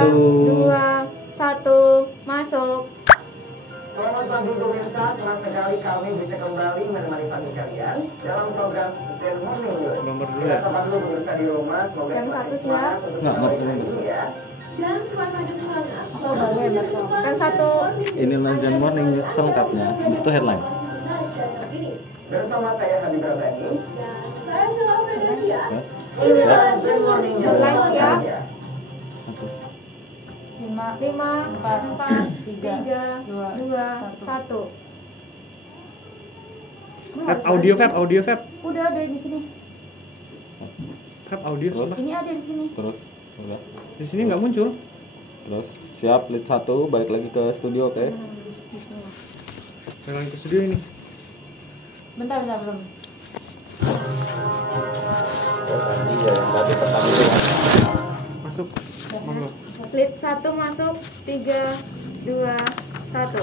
2, 1, masuk. Selamat pagi pemirsa, senang sekali kami bisa kembali menemani pagi kalian dalam program Zen Morning News. Kita sapa dulu pemirsa di rumah, semoga Yang satu siap. ini ya. Dan suasana semangat. Yang satu. Ini Zen Morning News selengkapnya. Habis itu headline. Bersama saya Habib Rabani. Saya Sheila Fredericia. Inilah Zen Morning News. Headline siap. 5, 5, 4, 3, 2, 1. Audio Feb. Udah ada di sini. Feb audio Terus? coba. Sini ada di sini. Terus udah. Di sini nggak muncul. Terus siap lead 1 balik lagi ke studio, oke? Yang lagi ke studio ini. Bentar belum. Oh, tadi ya yang tadi pertama itu ya. Masuk. Monggo. Lead 1 masuk. 3, 2, 1.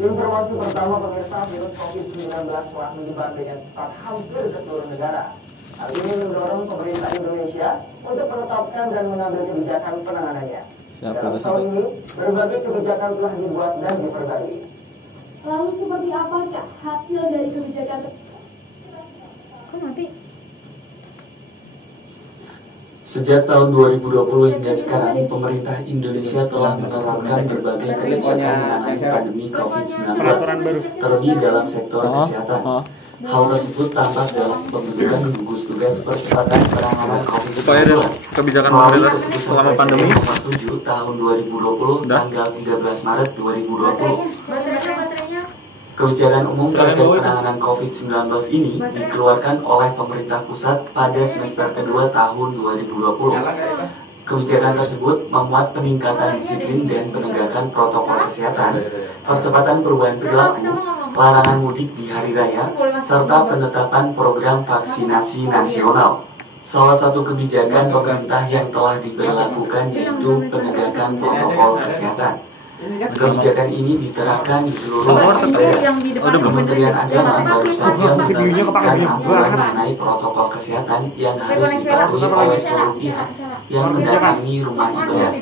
Informasi pertama pemirsa, virus COVID-19 telah menyebar dengan cepat hampir ke seluruh negara. Hal ini mendorong pemerintah Indonesia untuk menetapkan dan mengambil kebijakan penanganannya. Siap, Dalam lead tahun 1. ini, berbagai kebijakan telah dibuat dan diperbarui. Lalu seperti apakah hasil dari kebijakan Kok mati? Sejak tahun 2020 hingga sekarang, pemerintah Indonesia telah menerapkan berbagai kebijakan menangani pandemi COVID-19, terlebih dalam sektor kesehatan. Hal tersebut tampak dalam pembentukan gugus tugas percepatan penanganan Upaya COVID-19 kebijakan melalui pemerintah keputusan selama pandemi. Presiden nomor 7 tahun 2020 tanggal 13 Maret 2020. Baterainya. Kebijakan umum Silakan, terkait Bu. penanganan COVID-19 ini dikeluarkan oleh pemerintah pusat pada semester kedua tahun 2020. Kebijakan tersebut memuat peningkatan disiplin dan penegakan protokol kesehatan, percepatan perubahan perilaku, larangan mudik di hari raya, serta penetapan program vaksinasi nasional. Salah satu kebijakan pemerintah yang telah diberlakukan yaitu penegakan protokol kesehatan. Kebijakan ini diterapkan di seluruh daerah. Kementerian Agama baru saja menerbitkan aturan mengenai protokol kesehatan yang harus dipatuhi oleh seluruh pihak yang mendatangi rumah ibadah.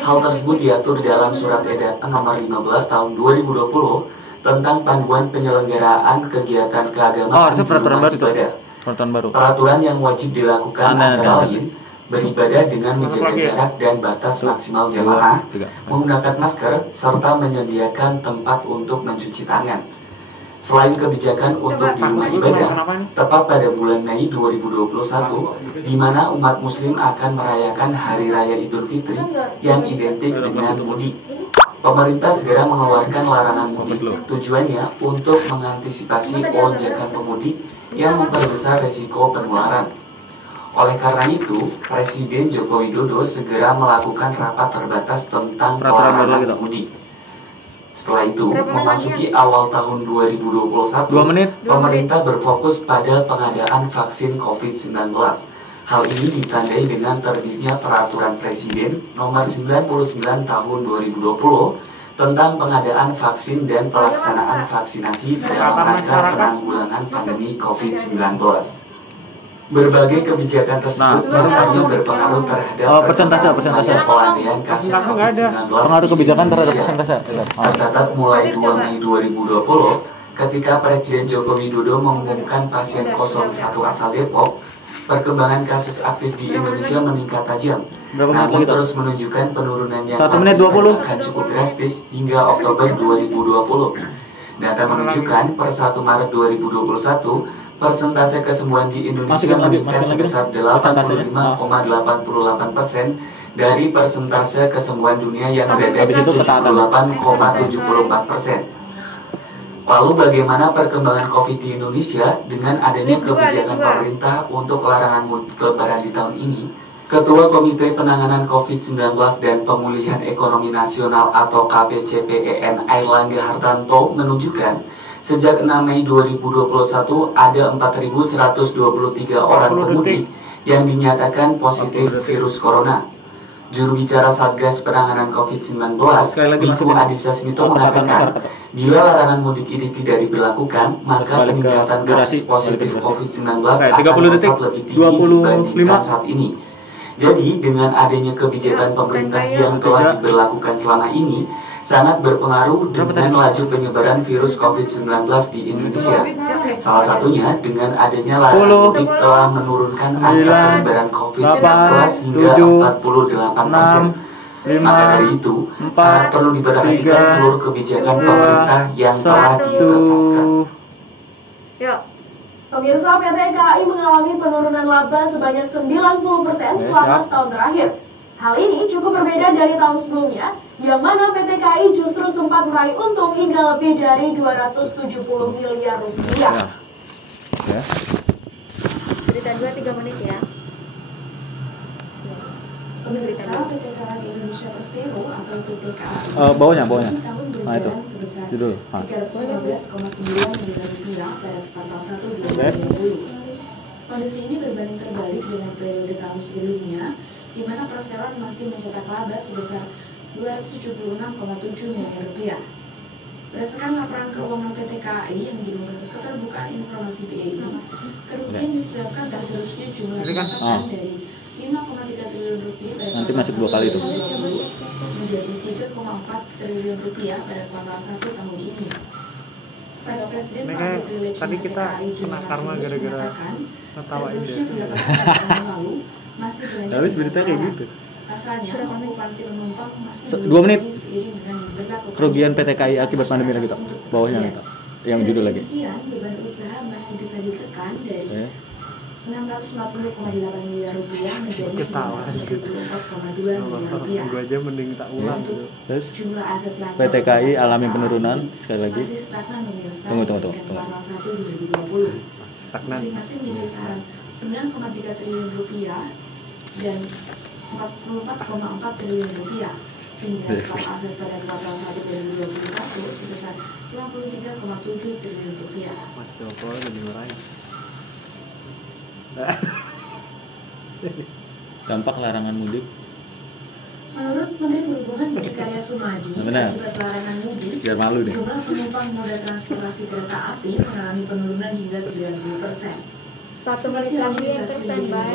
Hal tersebut diatur dalam Surat Edaran Nomor 15 Tahun 2020 tentang panduan penyelenggaraan kegiatan keagamaan di rumah ibadah. Peraturan baru. Peraturan yang wajib dilakukan antara lain beribadah dengan menjaga jarak dan batas maksimal jamaah, menggunakan masker, serta menyediakan tempat untuk mencuci tangan. Selain kebijakan untuk di rumah ibadah, tepat pada bulan Mei 2021, di mana umat muslim akan merayakan Hari Raya Idul Fitri yang identik dengan mudik. Pemerintah segera mengeluarkan larangan mudik. Tujuannya untuk mengantisipasi lonjakan pemudik yang memperbesar resiko penularan. Oleh karena itu, Presiden Joko Widodo segera melakukan rapat terbatas tentang pelarangan mudik. Setelah itu, memasuki awal tahun 2021, 2 menit. pemerintah berfokus pada pengadaan vaksin COVID-19. Hal ini ditandai dengan terbitnya Peraturan Presiden Nomor 99 Tahun 2020 tentang pengadaan vaksin dan pelaksanaan vaksinasi dalam rangka penanggulangan pandemi COVID-19. Berbagai kebijakan tersebut nampaknya berpengaruh terhadap persentase. pelandaian kasus COVID-19 Pengaruh kebijakan terhadap di Indonesia. persentase. Tercatat mulai 2 Mei 2020 ketika Presiden Joko Widodo mengumumkan pasien 01 asal Depok, perkembangan kasus aktif di Indonesia meningkat tajam. Namun terus menunjukkan penurunan yang akan cukup drastis hingga Oktober 2020. Data menunjukkan per 1 Maret 2021 persentase kesembuhan di Indonesia meningkat sebesar 85,88% dari persentase kesembuhan dunia yang berada di 78,74%. Lalu bagaimana perkembangan COVID di Indonesia dengan adanya kebijakan pemerintah untuk larangan mudik lebaran di tahun ini? Ketua Komite Penanganan COVID-19 dan Pemulihan Ekonomi Nasional atau KPCPEN Airlangga Hartanto menunjukkan sejak 6 Mei 2021 ada 4.123 orang pemudik yang dinyatakan positif virus corona. Juru bicara Satgas Penanganan COVID-19, Wiku Adhisa Smito mengatakan, bila larangan mudik ini tidak diberlakukan, maka peningkatan kasus positif COVID-19 akan melesat lebih tinggi dibandingkan saat ini. Jadi dengan adanya kebijakan pemerintah yang telah diberlakukan selama ini sangat berpengaruh dengan laju penyebaran virus COVID-19 di Indonesia. Salah satunya dengan adanya larangan mudik telah menurunkan angka penyebaran COVID-19 hingga 48%. Maka dari itu, sangat perlu diperhatikan seluruh kebijakan pemerintah yang telah ditetapkan. Yuk. Pemirsa, PT KAI mengalami penurunan laba sebanyak 90% selama setahun terakhir. Hal ini cukup berbeda dari tahun sebelumnya, yang mana PT KAI justru sempat meraih untung hingga lebih dari 270 miliar rupiah. Ya. Berita 2 3 menit ya. Pemirsa, PT Karang Indonesia Persero atau PT KAI Bawahnya. di tahun Nah, itu. berjalan sebesar Judul. 315,9 miliar rupiah pada kuartal 1 2020. Kondisi ini berbanding terbalik dengan periode tahun sebelumnya, di mana perseroan masih mencetak laba sebesar 276,7 miliar rupiah. Berdasarkan laporan keuangan PT KAI yang diunggah ke Keterbukaan Informasi BEI, kerugian disebabkan tergerusnya jumlah pendapatan dari 5,3 triliun rupiah pada Nanti masuk 2 kali itu. menjadi 3,4 triliun rupiah pada kuartal 1 tahun ini. Vice President Public Relations tadi kita PTKAI kena karma Julius gara-gara mengatakan, ngetawain tergerusnya dia. pendapatan tahun lalu masih berlanjut. Habis berita kayak gitu. Pasalnya, okupansi penumpang masih 2 menit. belum seiring dengan diberlakukan Kerugian PT KAI akibat pandemi lagi toh. Bawahnya kita. Yang judul lagi. Demikian, beban usaha masih bisa ditekan dari 640,8 miliar rupiah menjadi 974,2 miliar rupiah. Gue aja mending tak ulang Untuk gitu. Terus jumlah aset lancar PT KAI alami penurunan sekali lagi. masih stagnan pemirsa Tunggu. dengan kuartal 1 2020. Stagnan. Masing-masing di kisaran 9,3 triliun rupiah dan 44,4 triliun rupiah, sehingga total aset pada kuartal 1 2021 sebesar 53,7 triliun rupiah. Mas Joko udah dimarahin. Dampak larangan mudik. Menurut Menteri Perhubungan Budi Karya Sumadi, Benar. akibat larangan mudik, Biar malu deh. jumlah penumpang moda transportasi kereta api mengalami penurunan hingga 90%. 1 menit lagi yang standby.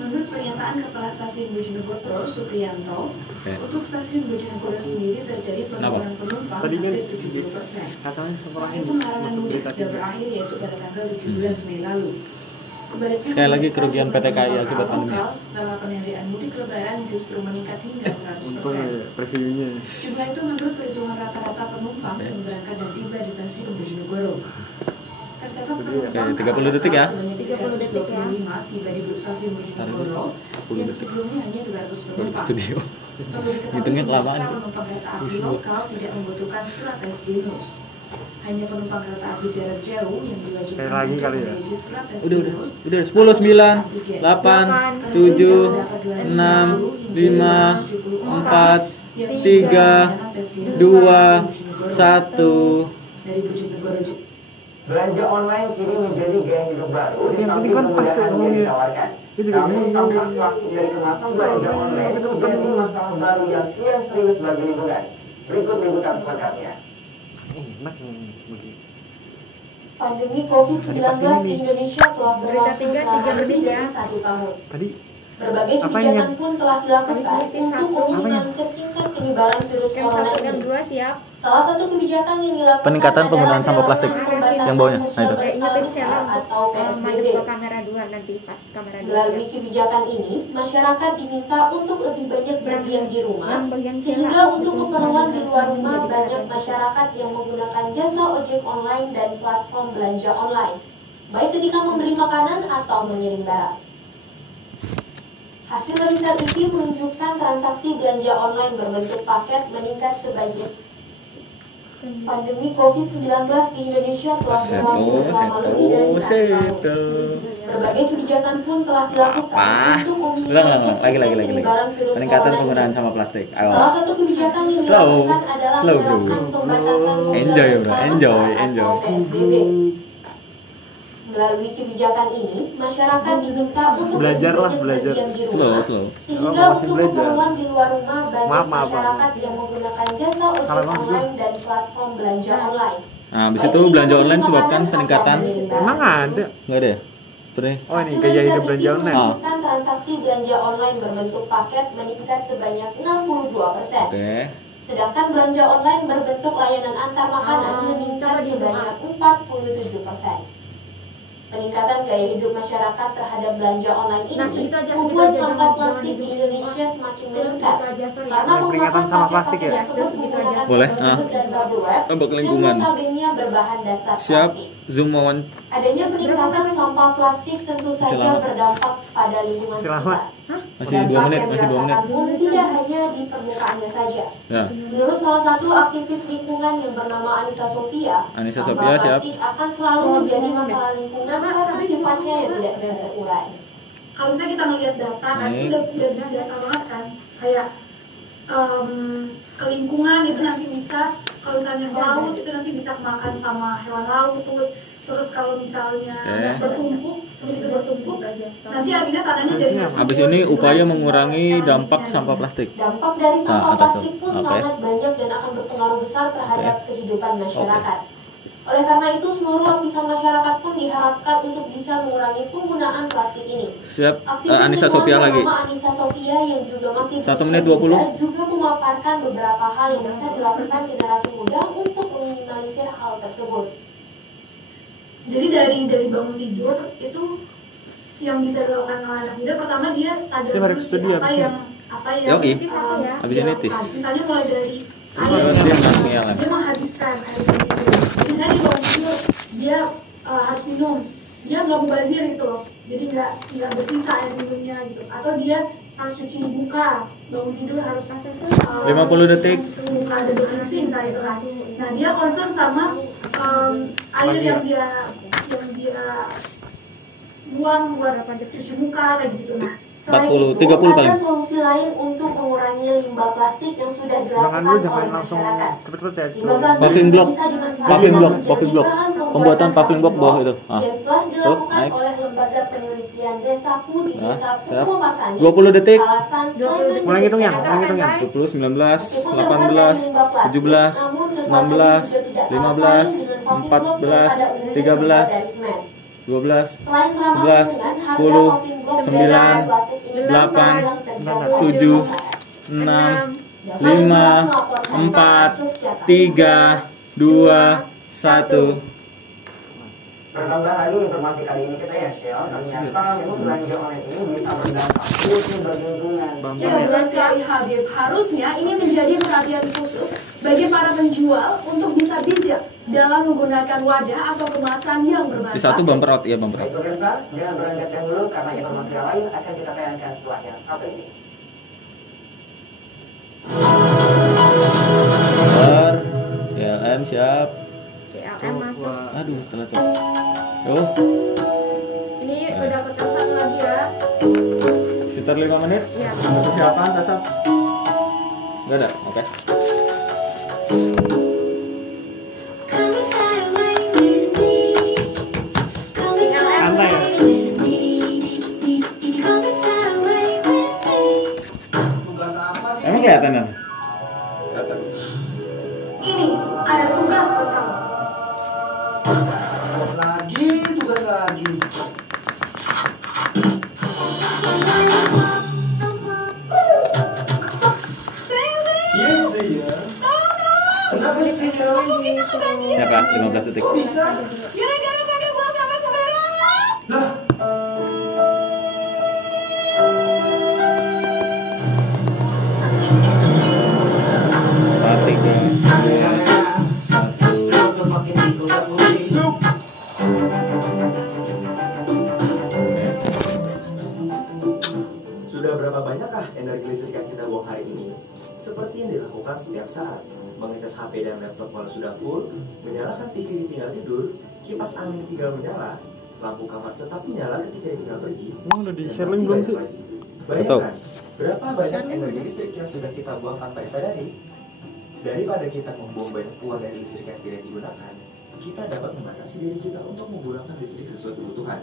Menurut pernyataan Kepala Stasiun Bojonegoro Supriyanto, untuk stasiun Bojonegoro sendiri terjadi penurunan penumpang Tadi kan hampir 70%. katanya seorang Meskipun larangan mudik sudah berakhir yaitu pada tanggal 17 Mei lalu. Sebaliknya, Sekali lagi pemirsa, kerugian PT KAI jumlah akibat pandemi. lokal setelah penerimaan mudik Lebaran justru meningkat hingga 100%. previewnya. Jumlah itu menurut perhitungan rata-rata penumpang yang berangkat dan tiba di stasiun Bojonegoro. Tercatat penumpang Oke, 30 detik ya. sebanyak 30 detik ya. 325 tiba di stasiun Bojonegoro 10 yang detik. sebelumnya hanya 200 Balik penumpang. studio. Perlu diketahui Hitungnya kelamaan. pemirsa, penumpang kereta api lokal tidak membutuhkan surat tes Genus. Hanya penumpang kereta api jarak jauh yang diwajibkan Sekali lagi untuk kali ya. memiliki surat tes Udah Genus 10 9 8 7 6 5 4 3 2 1. dari Bojonegoro. Belanja online kini menjadi gaya hidup baru. Di Yang samping penting kan pas kemudahan yang ngomongnya. ditawarkan, Itu juga namun bingung. sampah plastik dari kemasan belanja online itu menjadi masalah baru yang kian serius bagi lingkungan. Berikut liputan selengkapnya. Enak begini. Pandemi COVID-19 di Indonesia telah Berita berlangsung 3 selama menit lebih ya. dari 1 tahun. Tadi Berbagai Apa kebijakan ini? pun telah dilakukan Habis meeting untuk 1. meminimalisir tingkat penyebaran virus Yang corona 1 yang ini. 2 siap. Salah satu kebijakan yang dilakukan Peningkatan adalah penggunaan sampah plastik. pembatasan Yang bawahnya. Nah, itu. sosial Ingetin berskala Sheila besar untuk atau madep PSBB. ke kamera 2 nanti pas kamera 2 Melalui siap. kebijakan ini, masyarakat diminta untuk lebih banyak berdiam di rumah, Yang bagian Sheila. sehingga untuk Betul keperluan sekali, di luar harus rumah menjadi banyak perhatian masyarakat yang menggunakan jasa ojek online dan platform belanja online, baik ketika membeli makanan atau mengirim barang. Hasil riset TV menunjukkan transaksi belanja online berbentuk paket meningkat sebanyak pandemi COVID-19 di Indonesia telah berlangsung selama lebih dari 1 tahun. Berbagai kebijakan pun telah dilakukan untuk meminimalisir Lagi. penyebaran virus Peningkatan corona penggunaan ini. sampah plastik. Salah Ayo. satu kebijakan yang Slow. dilakukan adalah Slow, bro. menerapkan pembatasan sosial Enjoy, bro. berskala Enjoy, besar enjoy. atau PSBB. Melalui kebijakan ini, masyarakat diminta untuk Belajar lebih lah, banyak belajar. berdiam di rumah, Slow. sehingga masih untuk belajar. keperluan di luar rumah banyak Maaf. masyarakat yang menggunakan jasa ojek Salah banget, online dan platform belanja online. Nah, habis itu belanja online sebabkan peningkatan. Emang ada? Enggak ada ya? Tuh nih. Oh ini Hasil gaya riset hidup belanja itu online. menunjukkan transaksi belanja online berbentuk paket meningkat sebanyak 62%. Oke. Sedangkan belanja online berbentuk layanan antar makanan meningkat coba di-zoom sebanyak 47%. Peningkatan gaya hidup masyarakat terhadap belanja online ini Nah, segitu aja, membuat segitu aja, sampah jangan plastik di di-zoom. Indonesia semakin meningkat. Segitu aja, sorry ya. Karena Peringatan pengemasan sampah plastik paket-paket ya? tersebut Segitu aja. menggunakan Boleh, plastik dan bubble wrap Untuk yang lingkungan. notabene berbahan dasar Siap. plastik. Zoom mohon. Adanya peningkatan sampah plastik tentu saja lama. berdampak pada lingkungan Masih lama. sekitar. Masih 2 menit, masih 2 menit. Pun tidak hanya di permukaannya saja. Ya. Menurut salah satu aktivis lingkungan yang bernama Anissa Sofia, Anissa sampah Sofia, siap. plastik akan selalu menjadi masalah lingkungan karena sifatnya yang tidak bisa terurai. Kalau misalnya kita melihat data kan Baik. itu udah data banget kan, kayak ke lingkungan itu nanti bisa, kalau misalnya ke laut itu nanti bisa kemakan sama hewan laut, terus kalau misalnya bertumpuk, sebegitu bertumpuk, nanti akhirnya tanahnya jadi Habis ini upaya mengurangi dampak sampah plastik. Dampak dari sampah atas plastik tuh. pun Oke. sangat banyak dan akan berpengaruh besar terhadap kehidupan masyarakat. Oleh karena itu, seluruh lapisan masyarakat pun diharapkan untuk bisa mengurangi penggunaan plastik ini. Siap. Aktivis Anissa lingkungan Sofia lagi. bernama Anissa Sofia yang juga masih 1 berusia menit 20. muda juga memaparkan beberapa hal yang bisa dilakukan generasi muda untuk meminimalisir hal tersebut. Jadi dari bangun tidur itu yang bisa dilakukan oleh anak muda, pertama dia sadar Saya balik dulu studio sih habis ini. apa yang Yoi. um, Habis ini tis. misalnya mulai dari Dia ngasih kan. dia menghabiskan air minum. Misalnya di bangun tidur dia harus minum, dia nggak mubazir gitu loh, jadi nggak bersisa air minumnya gitu, atau dia harus cuci muka, bangun tidur harus 50 detik. muka ada bersih misalnya itu kan. Nah dia concern sama air yang dia buang buat cuci muka kayak gitu. Nah 40, Selain itu, 30 paling. ada solusi lain untuk mengurangi limbah plastik yang sudah Jangan dilakukan dulu, jangan oleh langsung masyarakat. cepet-cepet ya. Limbah plastik Paving juga block. bisa dimanfaatkan Paving block, menjadi paving block. bahan Pembuatan pembuatan paving block bawah itu. Ah. yang telah dilakukan naik. oleh lembaga penelitian Desaku di Ah, Desa siap. Purwomartani. 20 detik. Alasan selain Mulai hitung ya, menjadi- mulai hitung ya. 20, 19, Meskipun 18, terbuat dari limbah plastik, 17, namun 16, kekuatannya juga tidak 15, kalah saing dengan paving block 14, yang pada umumnya 13, terbuat dari semen. 12, Selain ramah 11, lingkungan, harga 10, paving block 9, dari plastik ini 8, yang terjangkau 7, di pasaran. 6, 5, 4, 3, 2, 1. Bertambah lagi informasi kali ini kita ya share, ternyata memang belanja online ini bisa berdampak buruk bagi lingkungan. Ya, benar sekali Habib. Harusnya ini menjadi perhatian khusus bagi para penjual untuk bisa bijak dalam menggunakan wadah atau kemasan yang Di bermanfaat. satu bumper out ya, bumper Baik out. pemirsa, jangan beranjakkan dulu karena informasi yang lain akan kita tayangkan setelah yang satu ini. Bentar. GLM siap. GLM masuk. Aduh, telat. Yo, Ini udah ke satu lagi ya. sekitar 5 menit. Iya. Untuk persiapan, tetap. Enggak ada, oke. Santai ya. Tugas apa sih? Emang kelihatan kan? ini ada tugas buat kamu. Tugas lagi. Iya sih ya. Kenapa sih ya? Ya Kak, 15 detik. Kok bisa? Gara-gara pada buang sampah sembarangan. Lah, Empat, 3, 2, 1. Sudah berapa banyakkah energi listrik yang kita buang hari ini? Seperti yang dilakukan setiap saat, mengecas HP dan laptop kalau sudah full, menyalakan TV ditinggal tidur, kipas angin tinggal menyala, lampu kamar tetap menyala ketika ditinggal pergi, Emang udah di dan sharing masih belum banyak sih? lagi. Bayangkan, berapa banyak energi listrik yang sudah kita buang tanpa disadari? Daripada kita membuang banyak uang dari listrik yang tidak digunakan, kita dapat membatasi diri kita untuk menggunakan listrik sesuai kebutuhan.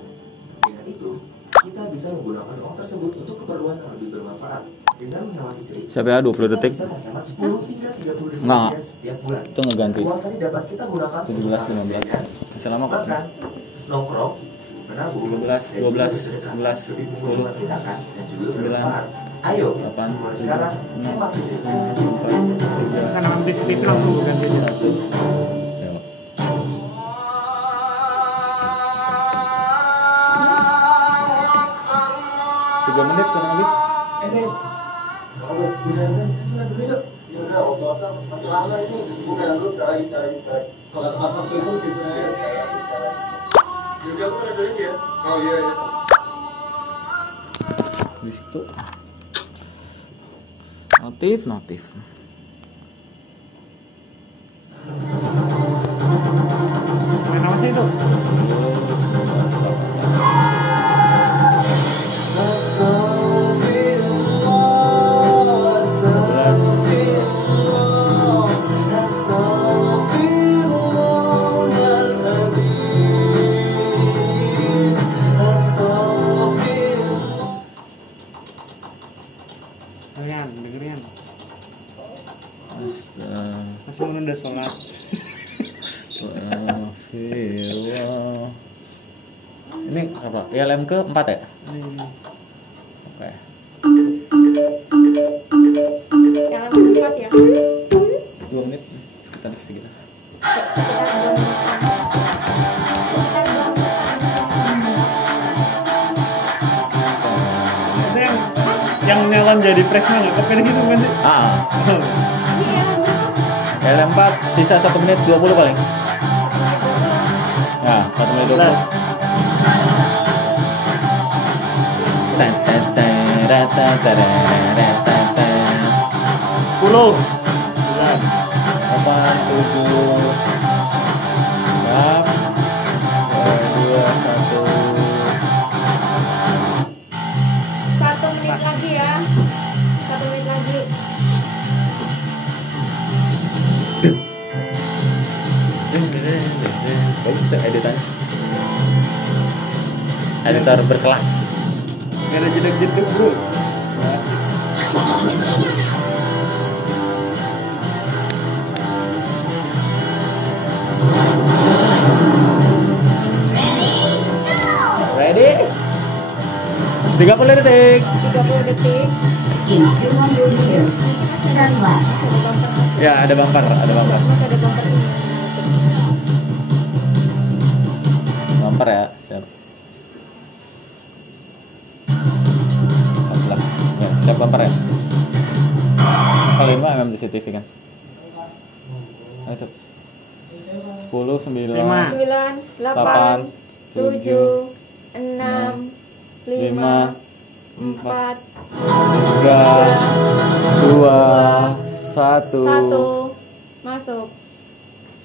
Dengan itu, kita bisa menggunakan uang tersebut untuk keperluan yang lebih bermanfaat. Dengan menghemat listrik, Siapa ya, 20 detik? kita bisa menghemat 10 hingga 30 ribu Nggak. rupiah setiap bulan. Itu ngeganti. Uang tadi dapat kita gunakan 17, 15. Masih lama kok. makan, nongkrong, menabung 13, 12, 11, 10, kita kan dan juga 9, ayo 8, mulai sekarang hemat listrik. 4, 3, Pesan nanti TV langsung bukan jadi. 1. Ya. 3 menit kurang lebih. Masih lama ini, bukan lu cari sholat waktu itu gitu ya. Jadi aku udah ini ya. Oh iya. Di situ notif. Main apa sih itu? 11, 12. Dengerin. Astaga. Masih menunda sholat. Astagfirullah. Ini apa? ILM ke 4 ya? Oke. Yang 4 ya. 2 menit sekitar segitu. Sekitar 2 menit. Itu yang nyalon jadi presman ya? Kayak gitu kan sih? ILM 4 sisa 1 menit 20 paling. Ya, 1 menit 20. 10, 9, 8, 7, siap, 2, 1. 1 menit lagi ya. 1 menit lagi. Bagus tuh editannya. Editor berkelas. gak ada jedek-jedek bro. Asik. Ready? 30 detik. 30 detik. Ya, ada bumper, Masih ada bumper ini. Bumper ya, siap. 14. Ya, siap bumper ya. Kalau 5 mm CCTV kan. Ayo tuh. 10, 9, 9, 8, 7, 6, 5, 4, 3, 2, 1. Masuk.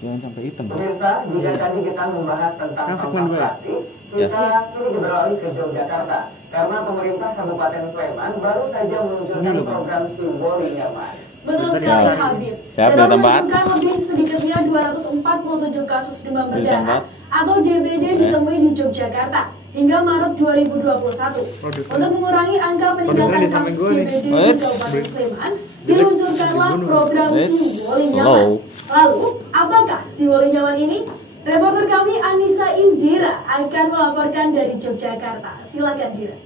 Jangan sampai hitam. Pemirsa, jika tadi kita membahas tentang sampah plastik, kita kini beralih ke Yogyakarta. Karena pemerintah Kabupaten Sleman baru saja meluncurkan program Simboli Nyaman. Betul sekali, Habib. Siap, di Dalam tempat. menunjukkan lebih sedikitnya 247 kasus demam Di berdarah tempat. atau DBD ditemui di Yogyakarta hingga Maret 2021. Untuk mengurangi angka peningkatan kasus DBD di Kabupaten Sleman, diluncurkanlah program Simboli Nyaman. Lalu, apakah Simboli Nyaman ini? Reporter kami Anissa Indira akan melaporkan dari Yogyakarta. Silakan, Dira.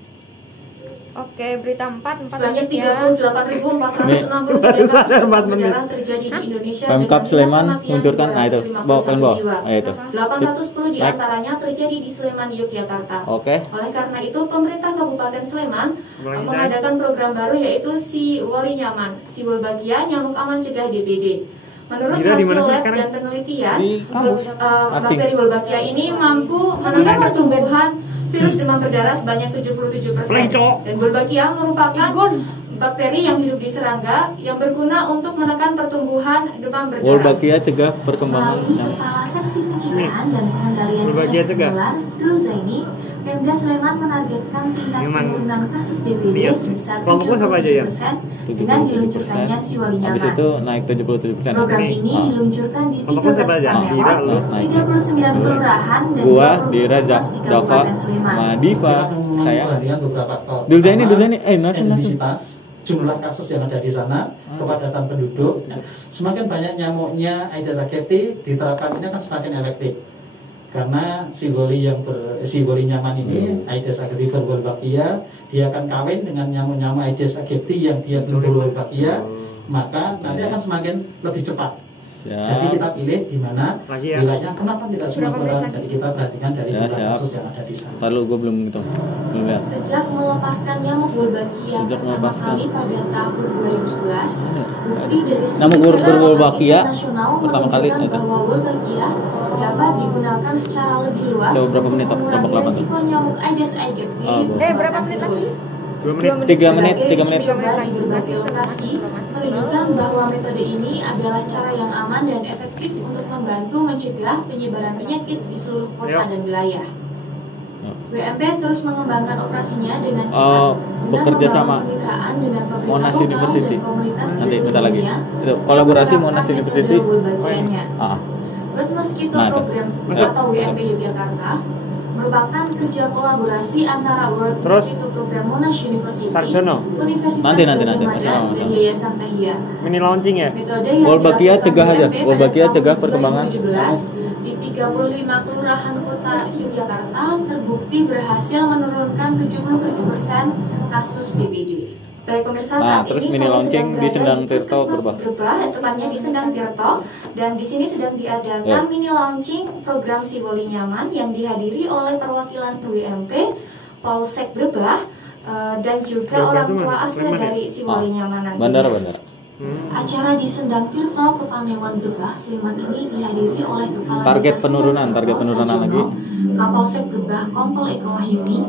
Oke, berita 4 Sebanyak menit ya. 38.463 kasus demam berdarah terjadi di Indonesia Pemkab dengan Sleman kematian luncurkan, nah itu, bawa paling bawah, jiwa. nah itu. 810 diantaranya terjadi di Sleman, Yogyakarta. Oke. Oleh karena itu, pemerintah Kabupaten Sleman mengadakan program baru yaitu Simboli Nyaman, Simbol Bahagia Nyamuk Aman Cegah DBD. Menurut hasil lab dan penelitian, bakteri Wolbachia ini mampu menekan pertumbuhan virus demam berdarah sebanyak 77%. Dan Wolbachia merupakan bakteri yang hidup di serangga yang berguna untuk menekan pertumbuhan demam berdarah. Wolbachia cegah perkembangan Melalui kepala seksi pencegahan dan pengendalian penyakit menular, Druzaini, Pemda Sleman menargetkan tingkat penurunan kasus DBD sebesar 77% dengan diluncurkannya Simboli Nyaman. Habis itu naik 77%. Program ini diluncurkan di 13 rw, 39 kelurahan dan Gua 20 Dira puskesmas di Dava Kabupaten Sleman. Madiva saya beberapa faktor. Dulzaini Etnisitas, jumlah kasus yang ada di sana, kepadatan penduduk. Semakin banyak nyamuknya Aedes aegypti diterapkan ini akan semakin efektif. Karena si woli nyaman ini Aedes aegypti Wolbachia, dia akan kawin dengan nyamuk-nyamuk Aedes aegypti yang dia Wolbachia, maka nanti akan semakin lebih cepat. Jadi kita pilih di mana wilayahnya, kenapa tidak Sumatera? Jadi kita perhatikan dari jumlah kasus yang ada di sana. Lalu gue belum lihat. Sejak melepaskan nyamuk Wolbachia pertama kali pada tahun 2011, bukti dari nyamuk Wolbachia pertama kali bahwa Wolbachia dapat digunakan secara lebih luas untuk mengurangi risiko nyamuk Aedes aegypti. Berapa menit lagi? 3 menit. Di berbagai lokasi menunjukkan bahwa metode ini adalah cara yang aman dan efektif untuk membantu mencegah penyebaran penyakit di seluruh kota dan wilayah. WMP terus mengembangkan operasinya dengan cepat bekerja sama kemitraan dengan pemerintah Monash lokal University. dan komunitas Nanti bentar lagi. dunia Itu kolaborasi Monash University. Wet Mosquito Program atau WMP Yogyakarta merupakan kerja kolaborasi antara World Mosquito Program Monash University, Universitas Gajah Mada, dan Yayasan Tahia. Mini launching ya? Metode yang Wolbachia cegah aja. Wolbachia cegah perkembangan. 2017 di 35 kelurahan kota Yogyakarta terbukti berhasil menurunkan 77% kasus DBD. Baik pemirsa, saat terus ini mini saya launching sedang di berada Sendang di Tirto Puskesmas Berbah, tepatnya di Sendang Tirto, dan di sini sedang diadakan mini launching program Si Woli Nyaman yang dihadiri oleh perwakilan WMP, Polsek Berbah, dan juga orang tua asli dari Si Woli Nyaman nanti. Bandara. Acara di Sendang Tirto Kepanewan Berbah Sleman ini dihadiri oleh Kepala Target Desa penurunan Sarjono, lagi. Kapolsek Berbah Kompol Eko Wahyuni,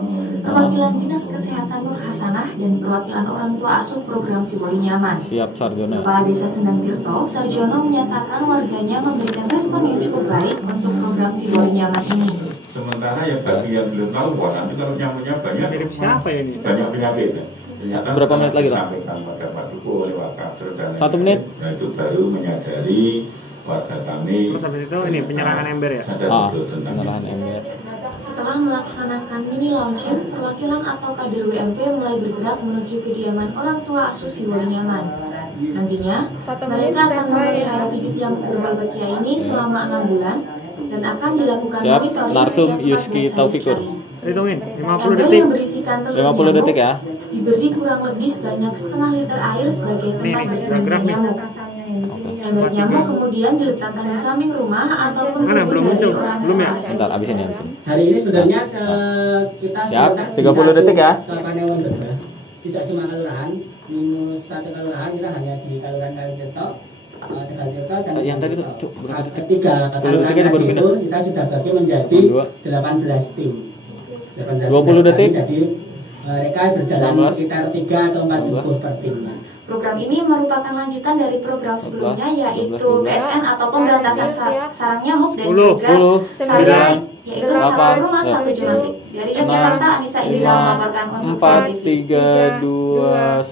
perwakilan Dinas Kesehatan Nur Hasanah, dan perwakilan orang tua asuh program Si Woli Nyaman. Siap Sarjono. Kepala Desa Sendang Tirto, Sarjono menyatakan warganya memberikan respon yang cukup baik untuk program Si Woli Nyaman ini. Sementara ya bagi yang belum tahu, wah nanti kalau nyamuknya banyak, siapa ya ini? Banyak penyakit ya. Berapa menit lagi Pak? Sampaikan pada Pak Duko oleh Wakapolres dan 1 menit. Nah itu baru menyadari warga kami. Terus habis itu ini penyerangan ember ya? Penyerangan ember. Setelah melaksanakan mini launching, perwakilan atau kader WMP mulai bergerak menuju kediaman orang tua asuh Si Woli Nyaman. Nantinya, mereka akan memelihara bibit nyamuk Wolbachia ini selama 6 bulan dan akan dilakukan monitoring Narsum setiap 14 Yuski hari Taufikur. sekali. Hitungin 50 Ember detik. yang berisikan telur 50 detik ya. diberi kurang lebih sebanyak setengah liter air sebagai tempat bertelurnya nyamuk. Ember nyamuk kemudian diletakkan di samping rumah ataupun belum muncul, belum ya? Bentar, abisin ya. Hari ini sebenarnya kita siap, 30 detik ya. Kepanewan Berbah. Tidak semua kelurahan, minus 1 kelurahan kita hanya di kelurahan Tirto, Tegal Tirto dan yang tadi tuh ketiga kelurahan itu kita sudah bagi menjadi 18 tim. 20 detik. Jadi mereka berjalan sekitar 3 atau 4 dukuh per timnya. Program ini merupakan lanjutan dari program sebelumnya yaitu PSN atau pemberantasan sarang nyamuk dan juga SARI, yaitu Sarang Rumah Satu Jumantik. Dari Yogyakarta, Anissa Indira melaporkan untuk 4, 3, 2,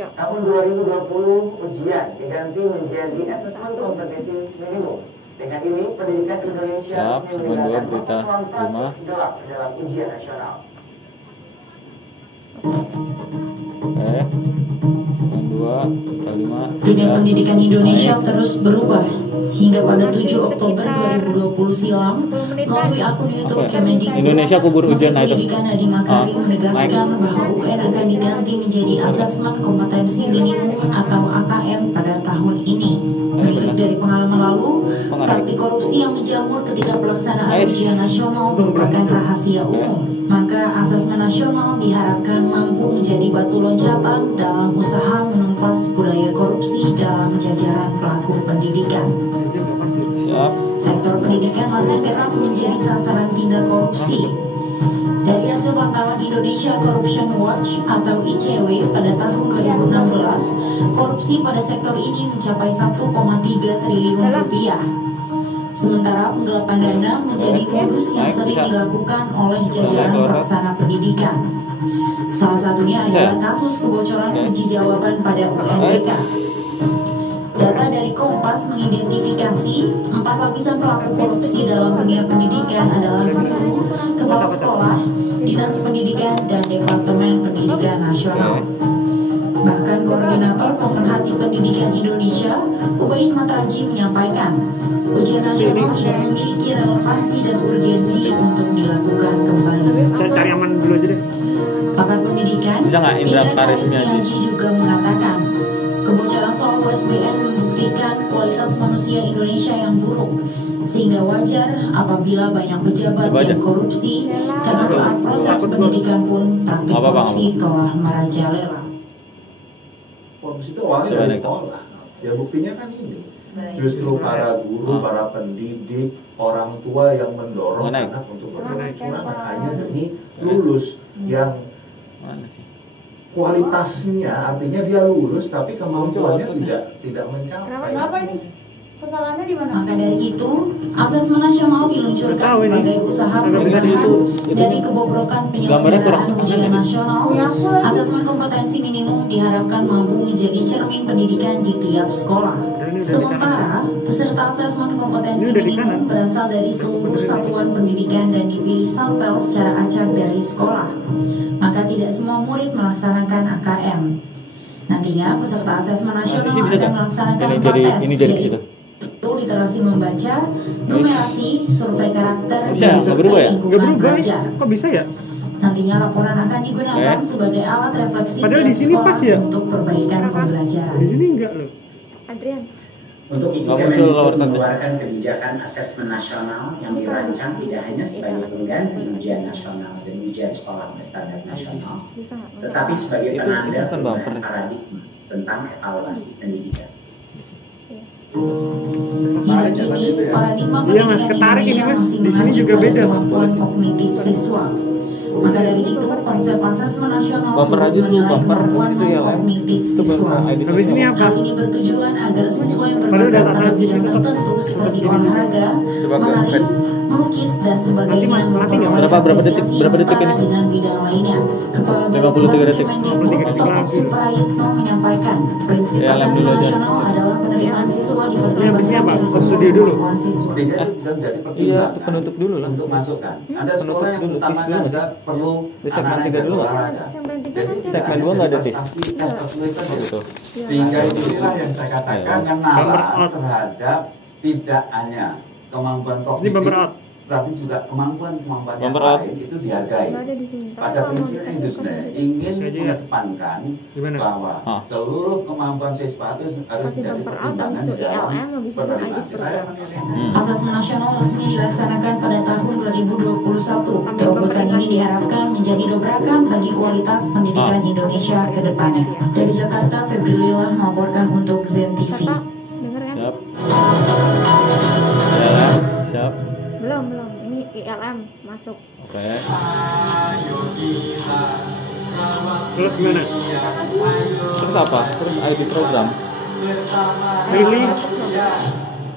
1. Tahun 2020 ujian diganti menjadi asesmen kompetisi minimum. Dengan ini pendidikan Indonesia segmen 2 berita 5 dalam ujian nasional. Segmen 2 berita 5. Dunia pendidikan Indonesia terus berubah. Hingga pada 7 Oktober 2020 silam, melalui akun YouTube Kemendikbud, Indonesia kubur ujian Pendidikan Nadiem Makarim menegaskan bahwa UN akan diganti menjadi Asesmen Kompetensi Minimum atau AKM pada tahun ini. Menilik dari pengalaman lalu, praktik korupsi yang menjamur ketika pelaksanaan ujian nasional merupakan rahasia umum. Maka asesmen nasional diharapkan mampu menjadi batu loncatan dalam usaha menumpas budaya korupsi dalam jajaran pelaku pendidikan. Sektor pendidikan masih kerap menjadi sasaran tindak korupsi. Dari hasil pantauan Indonesia Corruption Watch atau ICW pada tahun 2016, korupsi pada sektor ini mencapai 1,3 triliun rupiah. Sementara penggelapan dana menjadi modus yang sering dilakukan oleh jajaran pelaksana pendidikan. Salah satunya adalah kasus kebocoran uji jawaban pada UNBK. Data dari Kompas mengidentifikasi 4 lapisan pelaku korupsi dalam dunia pendidikan adalah guru, kepala sekolah, dinas pendidikan, dan departemen pendidikan nasional. Bahkan koordinator pemerhati pendidikan Kepolisian Indonesia, Ubaid Matraji menyampaikan, ujian nasional tidak memiliki relevansi dan urgensi untuk dilakukan kembali. Cari aman dulu aja deh. Pakar pendidikan Indra Karismiaji juga mengatakan, kebocoran soal USBN membuktikan kualitas manusia Indonesia yang buruk, sehingga wajar apabila banyak pejabat yang korupsi, karena saat proses pendidikan pun praktik korupsi telah merajalela. Korupsi itu awalnya dari sekolah. Ya buktinya kan ini. Justru para guru, para pendidik, orang tua yang mendorong anak untuk berkurang hanya demi lulus yang kualitasnya, artinya dia lulus tapi kemampuannya tidak mencapai. Kenapa ini? Kesalahannya di mana? Maka dari itu, asesmen nasional diluncurkan sebagai usaha perubahan dari kebobrokan penyelenggaraan ujian nasional. Asesmen kompetensi minimum diharapkan mampu menjadi cermin pendidikan di tiap sekolah. Sementara, peserta asesmen kompetensi minimum berasal dari seluruh satuan pendidikan dan dipilih sampel secara acak dari sekolah. Maka tidak semua murid melaksanakan AKM. Nantinya peserta asesmen nasional akan melaksanakan tes, literasi membaca, numerasi, survei karakter, dan survei lingkungan belajar. Kok bisa ya? Nantinya laporan akan digunakan sebagai alat refleksi padahal di sini pas ya? Untuk perbaikan pembelajaran. Di sini enggak loh. Adrian. Untuk itu Kemendikbud mengeluarkan kebijakan asesmen nasional yang dirancang tidak hanya sebagai pengganti ujian nasional dan ujian sekolah berstandar nasional, tetapi sebagai penanda perubahan paradigma tentang evaluasi pendidikan. Hingga kini, paradigma pendidikan Indonesia masih mengacu pada kemampuan kognitif siswa. Maka dari itu, konsep asesmen nasional menilai kemampuan kognitif siswa. Hal ini bertujuan agar siswa yang berbakat pada bidang tertentu seperti olahraga, menari, melukis, dan sebagainya berapa detik ini? Dengan bidang lainnya. Kepala Biro Kemendikbud Toto Suprayitno menyampaikan, prinsip asesmen nasional adalah penerimaan siswa dipertimbangkan dari semua kemampuan siswa. Iya, penutup dulu lah. Untuk masukkan. Ada sekolah yang utamakan perlu segmen 3 dulu. Segmen 2 nggak ada tes. Sehingga inilah yang saya katakan yang nalar terhadap tidak hanya kemampuan kognitif, tapi juga kemampuan yang lain itu dihargai. Pada prinsipnya itu ingin mengedepankan bahwa seluruh kemampuan siswa itu harus menjadi pertimbangan di dalam penerimaan. Asesmen nasional resmi dilaksanakan pada tahun 2021. Terobosan ini diharapkan menjadi dobrakan bagi kualitas pendidikan Indonesia ke depannya. Dari Jakarta, Febri Lila melaporkan untuk Zen TV. Siap. Siap. Belum. Ini ILM masuk. Oke. Terus gimana? Terus apa? Terus ID program. Ini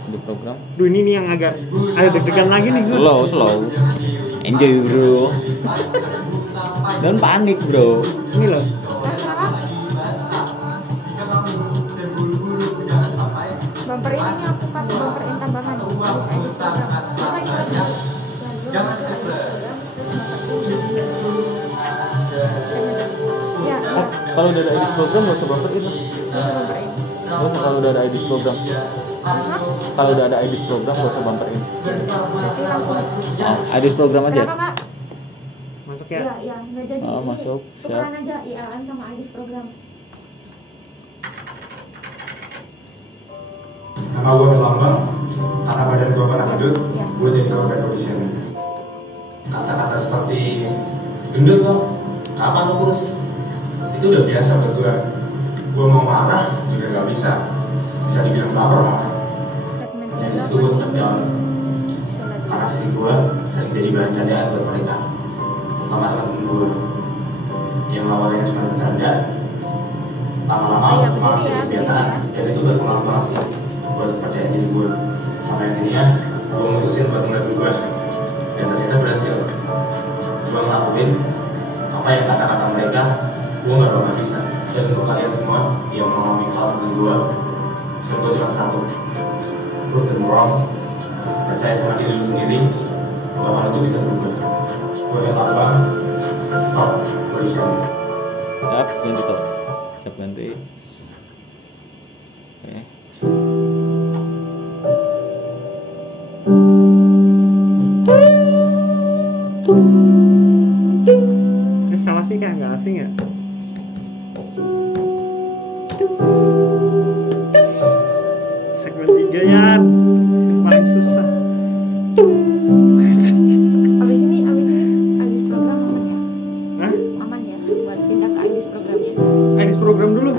ID program. Duh, ini nih yang agak deg-degan lagi nih gue. Slow. Enjoy bro. Dan panik bro. Ini loh. Bumper ini aku kasih bumper in tambahan harus ID program. Ya. Kalau udah ada ID program nggak usah bumper in. Nggak usah kalau udah ada ID program. Kalau udah ada ID program nggak usah bumper in. ID program aja. Masuk ya? Iya, nggak jadi. Masuk. Siap. Tukeran aja ILM sama ID program. Nama gue Herlambang, anak badan gue pernah gendut, gue jadi korban komisioner. Kata-kata seperti gendut lo, kapan lo kurus? Itu udah biasa buat gue. Gue mau marah juga gak bisa dibilang baper malah. Jadi situ gue sempet down, karena fisik gue sering jadi bahan candaan buat mereka, terutama temen gue yang awalnya cuma bercanda, lama-lama malah kebiasaan, dan itu berkembang banget sih buat percaya diri gue. Sampai akhirnya gue mutusin buat mulai berubah, dan ternyata berhasil. Gue ngelakuin apa yang kata-kata mereka gue gak bakal bisa. Dan untuk kalian semua yang mengalami hal seperti gue, bisa gue cuma satu: prove them wrong. Percaya sama diri lu sendiri bahwa hal itu bisa berubah. Gue yang lapang, stop pollution. Siap, ganti tuh. Siap ganti. Ini sama sih kayak nggak asing ya. Segmen 3 ya, paling susah. Abis ini IDIS program aman ya? Hah? Aman ya buat pindah ke IDIS programnya? IDIS program dulu.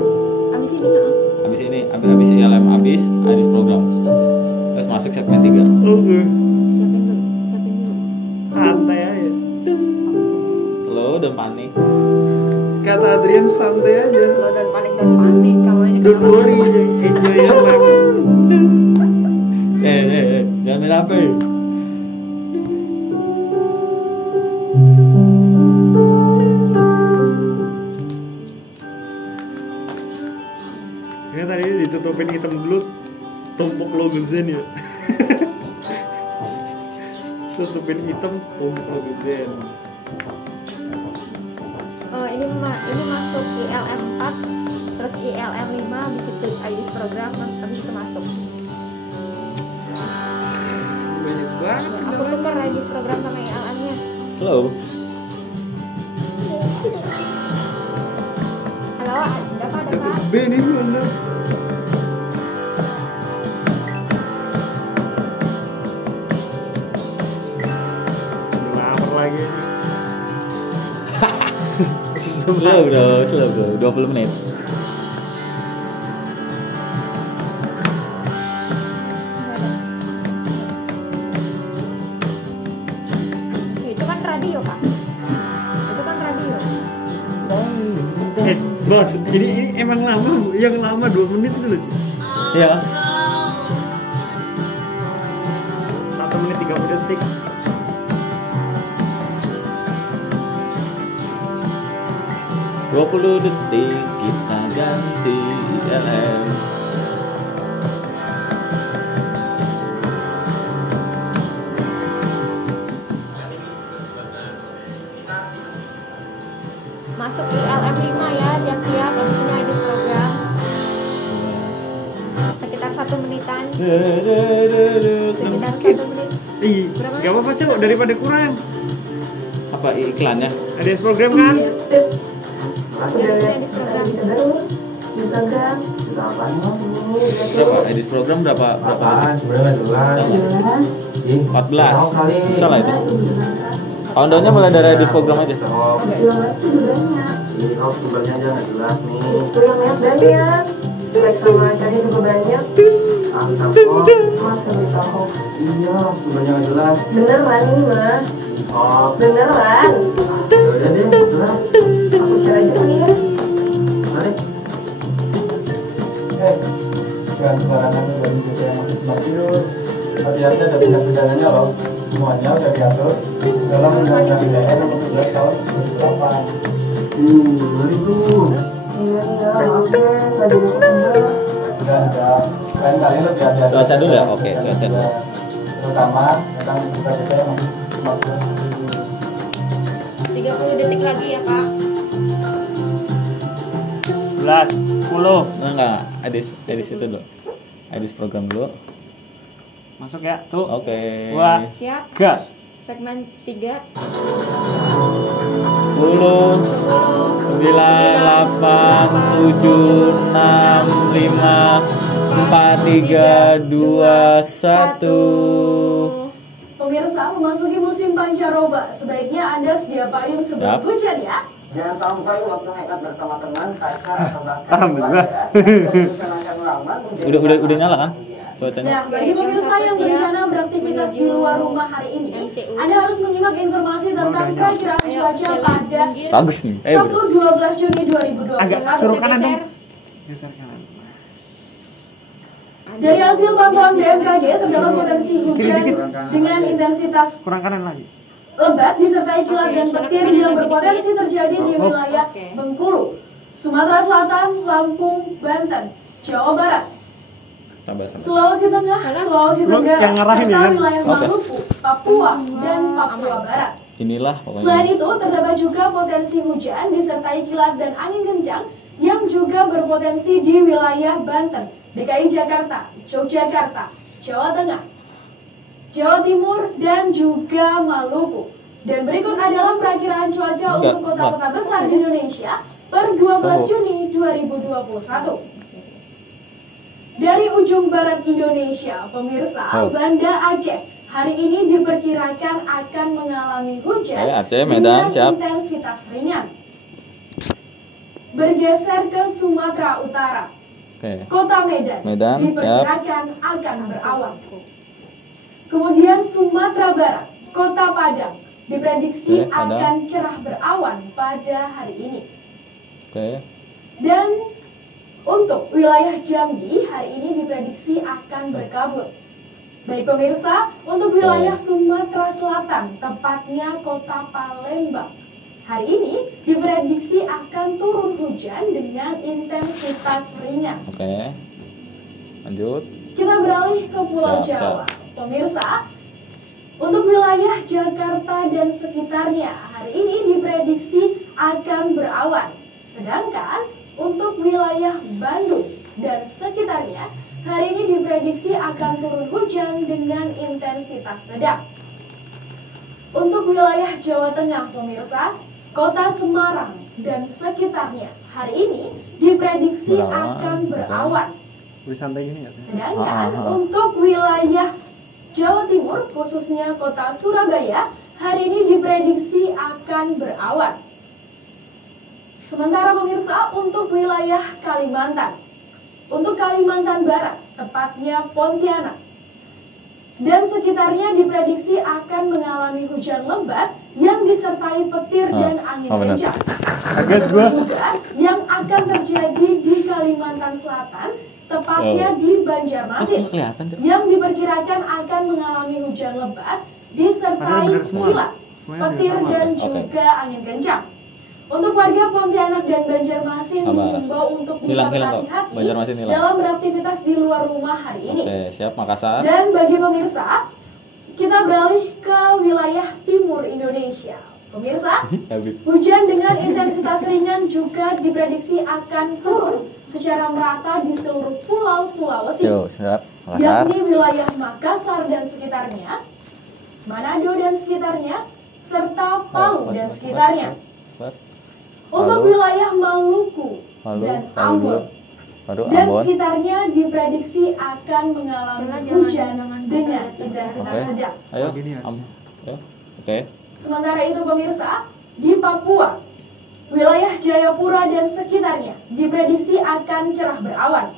Abis ini ya? Abis ILM habis IDIS program. Terus masuk segmen 3. Siapin dulu. Santai aja. Slow dan panik. Kata Adrian santai aja. Slow dan panik kawannya. Don't worry, enjoy your life. Jangan main HP. Ini tadi ditutupin hitam dulu, tumpuk logo Zen ya. Tutupin hitam, tumpuk logo Zen. Ini masuk ILM 4, terus ILM 5, habis itu IDIS program, habis itu masuk. Banyak banget. Aku tukar IDIS program sama ILM-nya. Slow. Halo, ada apa? B nih mana? Lapar lagi. Slow bro, 20 menit. Itu kan radio kak. Bos, ini emang lama, yang lama 2 menit itu loh. Iya. 1 menit 30 detik. "20 detik kita ganti ILM." Masuk ILM 5 ya, siap-siap. Habis ini IDIS program. Sekitar 1 menitan. Sekitar 1 menit. Gak apa-apa sih kok, daripada kurang. Apa iklannya? IDIS program kan? IDIS program. Berapa? IDIS program berapa detik? 14. Bisa lah itu. Countdown-nya mulai dari IDIS program aja. Ini sumbernya aja nggak jelas nih. Itu yang lihat banyak. Like sama acaranya juga banyak. Mantap kok. Masa bisa kok. Iya, sumbernya nggak jelas. Beneran ini mah. Oh, Beneran. udah deh, jelas. Aku cari aja nih ya. Mari. Jangan sembarangan bagi juga yang masih smart tidur. Hati-hati ada tindak-tindakannya loh. Semuanya udah diatur dalam Undang-Undang ITE nomor 11 tahun 2008. Mari tuh. Iya, oke. Nggak dulu enggak. Sudah. Lain kali lebih hati-hati. Cuaca dulu ya? Oke, cuaca dulu. Terutama tentang kita yang masih smart tidur. 30 detik lagi ya kak. 11, 10. Enggak, IDIS itu dulu. IDIS program dulu. Masuk ya, tuh. Oke. 2, Siap. 3. Segmen 3. 10, 9, 8, 7, 6, 5, 4, 3, 2, 1. Pemirsa, memasuki musim pancaroba, sebaiknya Anda sedia payung sebelum hujan ya. Jangan sampai waktu hangout bersama teman, pacar atau bahkan Alhamdulillah. Udah nyala kan? Cuacanya. Nah, bagi pemirsa yang berencana beraktivitas di luar rumah hari ini, Anda harus menyimak informasi tentang perkiraan cuaca pada Bagus nih. Sabtu 12 Juni 2020. Agak suruh kanan dong. Geser kanan. Dari hasil pantauan BMKG terdapat potensi hujan dengan intensitas Kurang kanan lagi. lebat disertai kilat dan petir yang berpotensi terjadi di wilayah Bengkulu, Sumatera Selatan, Lampung, Banten, Jawa Barat, Sulawesi Tengah, Sulawesi Tenggara, serta wilayah Maluku, Papua, dan Papua Barat. Inilah Selain pokoknya. itu, terdapat juga potensi hujan disertai kilat dan angin kencang yang juga berpotensi di wilayah Banten, DKI Jakarta, Yogyakarta, Jawa Tengah, Jawa Timur, dan juga Maluku. Dan berikut adalah perakiraan cuaca untuk kota-kota besar di Indonesia per 12 Juni 2021. Dari ujung barat Indonesia, pemirsa, Banda Aceh hari ini diperkirakan akan mengalami hujan dengan intensitas ringan. Bergeser ke Sumatera Utara, Kota Medan diperkirakan akan berawan. Kemudian Sumatera Barat, Kota Padang diprediksi akan cerah berawan pada hari ini. Dan untuk wilayah Jambi hari ini diprediksi akan berkabut. Baik pemirsa, untuk wilayah Sumatera Selatan, tepatnya Kota Palembang, hari ini diprediksi akan turun hujan dengan intensitas ringan. Lanjut. Kita beralih ke Pulau Jawa. Pemirsa, untuk wilayah Jakarta dan sekitarnya, hari ini diprediksi akan berawan. Sedangkan untuk wilayah Bandung dan sekitarnya, hari ini diprediksi akan turun hujan dengan intensitas sedang. Untuk wilayah Jawa Tengah, pemirsa, Kota Semarang dan sekitarnya, hari ini diprediksi akan berawan. Sedangkan untuk wilayah Jawa Timur, khususnya Kota Surabaya, hari ini diprediksi akan berawan. Sementara pemirsa, untuk wilayah Kalimantan, untuk Kalimantan Barat, tepatnya Pontianak dan sekitarnya diprediksi akan mengalami hujan lebat yang disertai petir dan angin kencang. Juga yang akan terjadi di Kalimantan Selatan, tepatnya di Banjarmasin, yang diperkirakan akan mengalami hujan lebat disertai kilat, petir dan juga angin kencang. Untuk warga Pontianak dan Banjarmasin dihimbau untuk bisa berhati-hati dalam beraktivitas di luar rumah hari ini. Siap, Makassar. Dan bagi pemirsa, kita beralih ke wilayah timur Indonesia. Pemirsa, hujan dengan intensitas ringan juga diprediksi akan turun secara merata di seluruh pulau Sulawesi, yakni wilayah Makassar dan sekitarnya, Manado dan sekitarnya, serta Palu dan sekitarnya. Untuk wilayah Maluku dan Ambon dan sekitarnya diprediksi akan mengalami hujan dengan intensitas sedang. Sementara itu pemirsa, di Papua, wilayah Jayapura dan sekitarnya diprediksi akan cerah berawan.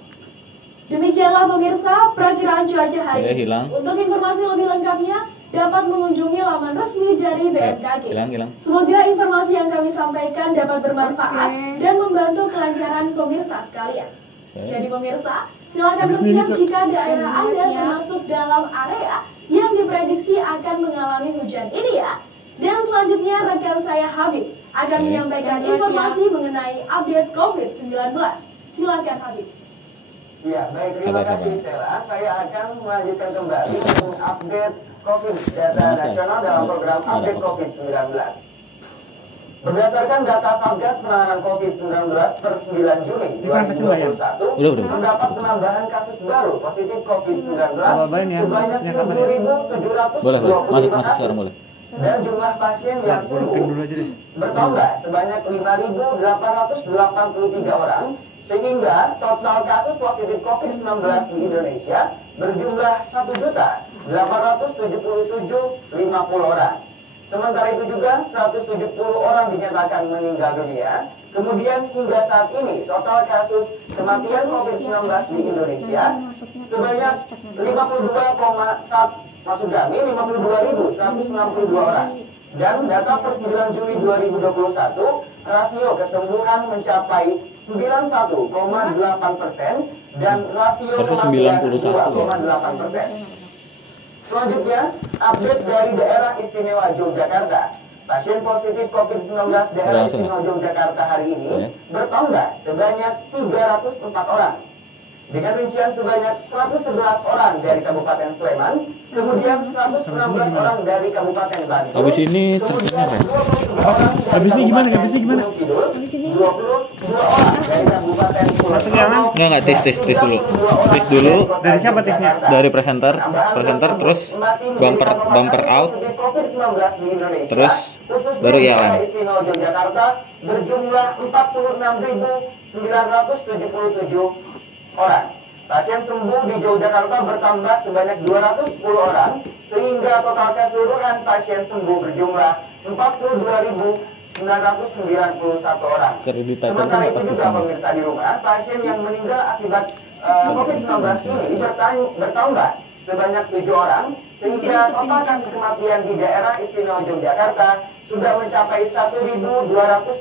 Demikianlah pemirsa perakiraan cuaca hari ini. Untuk informasi lebih lengkapnya dapat mengunjungi laman resmi dari BMKG. Semoga informasi yang kami sampaikan dapat bermanfaat dan membantu kelancaran pemirsa sekalian. Jadi pemirsa, silakan bersiap jika daerah Anda termasuk dalam area yang diprediksi akan mengalami hujan ini ya. Dan selanjutnya rekan saya Habib akan menyampaikan informasi mengenai update COVID-19. Silakan Habib. Ya, baik, terima kasih Stella. Saya akan melanjutkan kembali mengupdate COVID data nasional dalam program update COVID-19. Berdasarkan data Satgas Penanganan COVID-19 per 9 Juni 2021, terdapat penambahan kasus baru positif COVID-19 sebanyak 7.720 masuk dan jumlah pasien yang sembuh bertambah sebanyak 5.883 orang, sehingga total kasus positif COVID-19 di Indonesia berjumlah 1.877.050 orang. Sementara itu juga 170 orang dinyatakan meninggal dunia. Kemudian hingga saat ini total kasus kematian COVID-19 di Indonesia sebanyak 52.162 orang. Dan data per 9 Juli 2021, rasio kesembuhan mencapai 91,8% dan rasio kematian 2,8%. Selanjutnya, update dari daerah istimewa Yogyakarta. Pasien positif COVID-19 daerah istimewa Yogyakarta hari ini bertambah sebanyak 304 orang. Dengan rincian sebanyak 111 orang dari Kabupaten Sleman, kemudian 116 orang dari Kabupaten Bandung, habis ini kemudian 22 orang Habisnya gimana? Habis ini 22 orang dari Kabupaten Pulau Sorono. Enggak tes dulu. Tes dulu. Dari siapa tesnya? Dari presenter terus bumper out. Terus baru ILM. Istimewa Yogyakarta berjumlah 46.977 orang. Pasien sembuh di Yogyakarta bertambah sebanyak 210 orang, sehingga total keseluruhan pasien sembuh berjumlah 42.991 orang. Sementara itu juga pemirsa di rumah, pasien yang meninggal akibat COVID-19 ini bertambah sebanyak 7 orang, sehingga total kasus kematian di daerah istimewa Yogyakarta sudah mencapai 1.239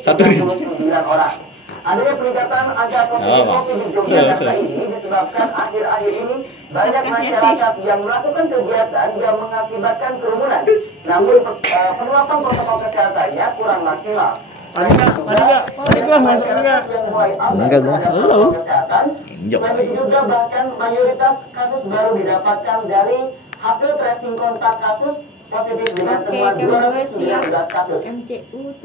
orang. Adanya peningkatan angka positif COVID di Yogyakarta ini disebabkan akhir-akhir ini banyak masyarakat yang melakukan kegiatan yang mengakibatkan kerumunan. Namun penerapan protokol kesehatannya kurang maksimal. Enggak, gue selalu. Selain juga bahkan mayoritas kasus baru didapatkan dari hasil tracing kontak kasus positif dengan temuan 219 kasus.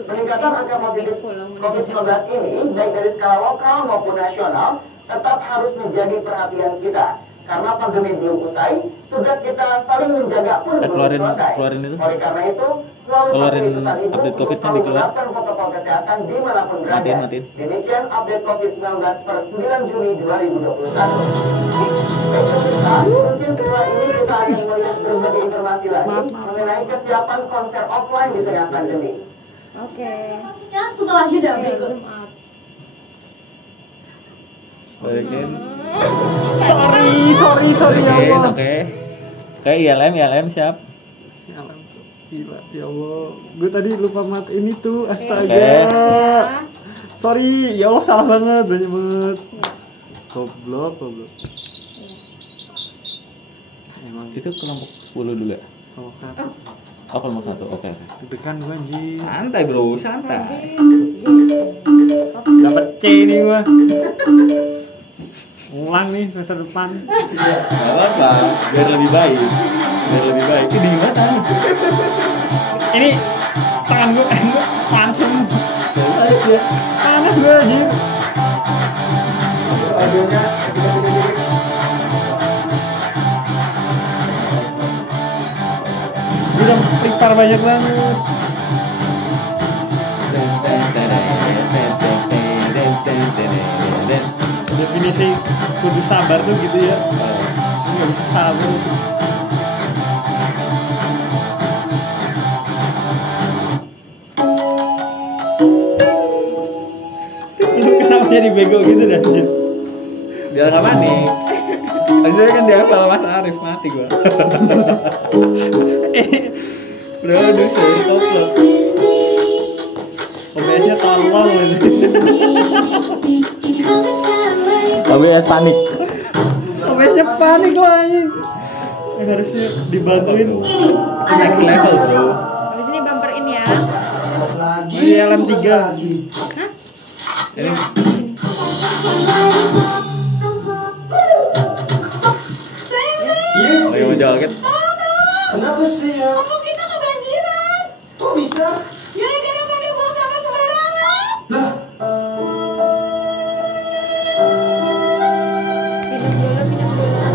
Peningkatan angka positif COVID-19 ini baik dari skala lokal maupun nasional tetap harus menjadi perhatian kita. Karena pandemi belum usai, tugas kita saling menjaga pun belum selesai. Oleh karena itu, selalu patuhi pesan ibu untuk selalu menerapkan protokol kesehatan dimanapun berada. Demikian update COVID-19 per 9 Juni 2021. Mungkin setelah ini kita akan melihat berbagai informasi lagi mengenai kesiapan konser offline di tengah pandemi. Oke. Setelah jeda berikut. Sorry ya Allah. Oke, ILM siap. Gila, ya Allah. Gue tadi lupa matiin itu, astaga. Sorry, ya Allah salah banget, banyak banget. Goblok. Emang itu kelompok 10 dulu ya? Kelompok 1. Oke. Deg-degan gue anjing. Santai, Bro, santai. Dapat C nih gua. Ulang nih semester depan. Gak apa-apa, biar lebih baik. Ini di mana? Ini tangan gue langsung panas gue aja. Udah prepare banyak banget. Definisi kudu sabar tuh gitu ya. Nggak bisa sabar. Kenapa jadi bego gitu dah? Biar nggak panik. Maksudnya kan dia hafal Mas Arif, mati gua. Produser koplo. OBS-nya tolol gitu. OBS panik. OBS-nya panik lah anjing. Harusnya dibantuin. Itu next level, Bro. Habis ini bumper in ya. Di LM 3. Hah? Ini lagi mau joget. Kenapa sih ya? Kamu kita kebanjiran. Kok bisa? Gara-gara pada buang sampah sembarangan. Lah, Minum dulu.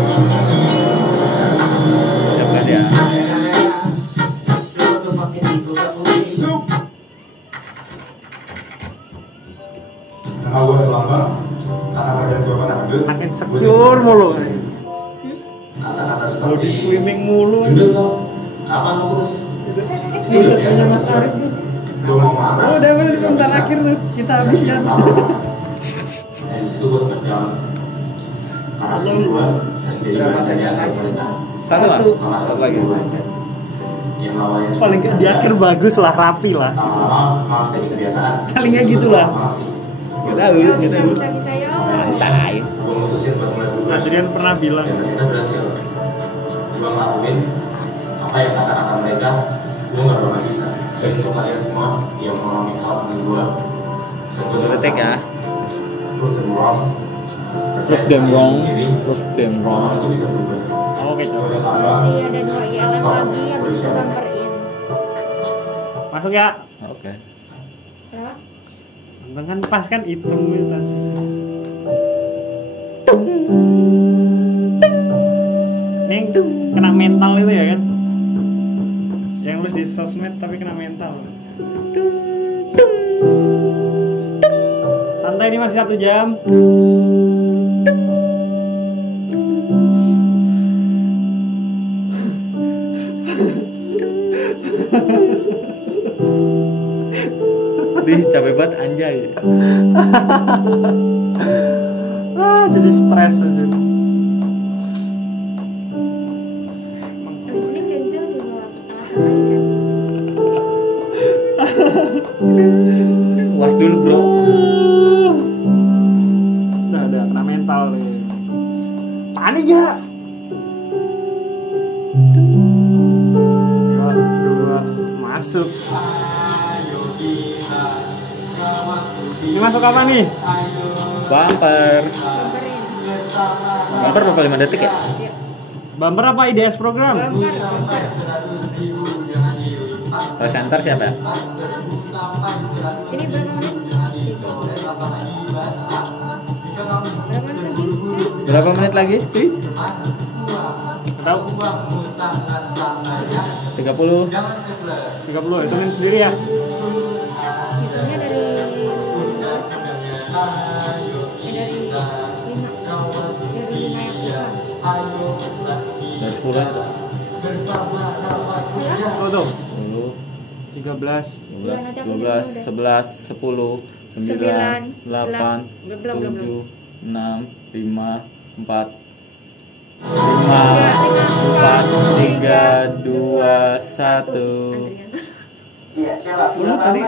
Siap kan ya? Nama gue Lambang, karena badan gue pernah gendut. Makin secure mulu. Kata-kata Body seperti swimming mulu. gendut lo, kapan lo kurus? Iya, Mas Arif tuh. Gue mau marah. Oh, udah di pembentar akhir tuh. Kita habis ya. Di situ gue sempet jalan. Karena gue sering jadi bacanya mereka. Satu lagi. Yang lawannya Paling di akhir bagus lah, rapi lah. lama-lama malah jadi kebiasaan. Palingnya gitu lah. Gak tahu. Bisa ya. Santai. Gue mutusin buat mulai berubah. Adrian pernah bilang. Dan ternyata berhasil. Gue ngelakuin apa yang kata-kata mereka, gue gak bakal bisa. Dan untuk kalian semua yang mengalami hal seperti gue, Detek ya. prove them wrong. Prove them wrong. Itu bisa berubah. Oke, coba. Masih ada 2 ILM lagi habis itu bumper in. Masuk ya. Oke. Untung kan pas kan hitam gitu. Neng kena mental itu ya kan? Yang nulis di sosmed tapi kena mental. Santai, ini masih 1 jam. Dih, capek banget anjay. Jadi stres aja. Abis ini Kenzo dibawa ke kelasan lagi kan? Was dulu bro. Udah kena mental nih. Panik gak? 2 masuk. Ini masuk apa nih? Bumper. Bumper berapa 5 detik ya? Bumper apa IDS program? Bumper. Presenter siapa ya? Ini berapa menit lagi? Tahu? 30. 30, hitungin sendiri ya. Hitungnya dari 5 yang iklan. Dari 10 itu. Oh tuh. 10, 13, 12, 11, 10, 9, 8, 7, 6, 5, 4, 3, 2, 1. Lu tadi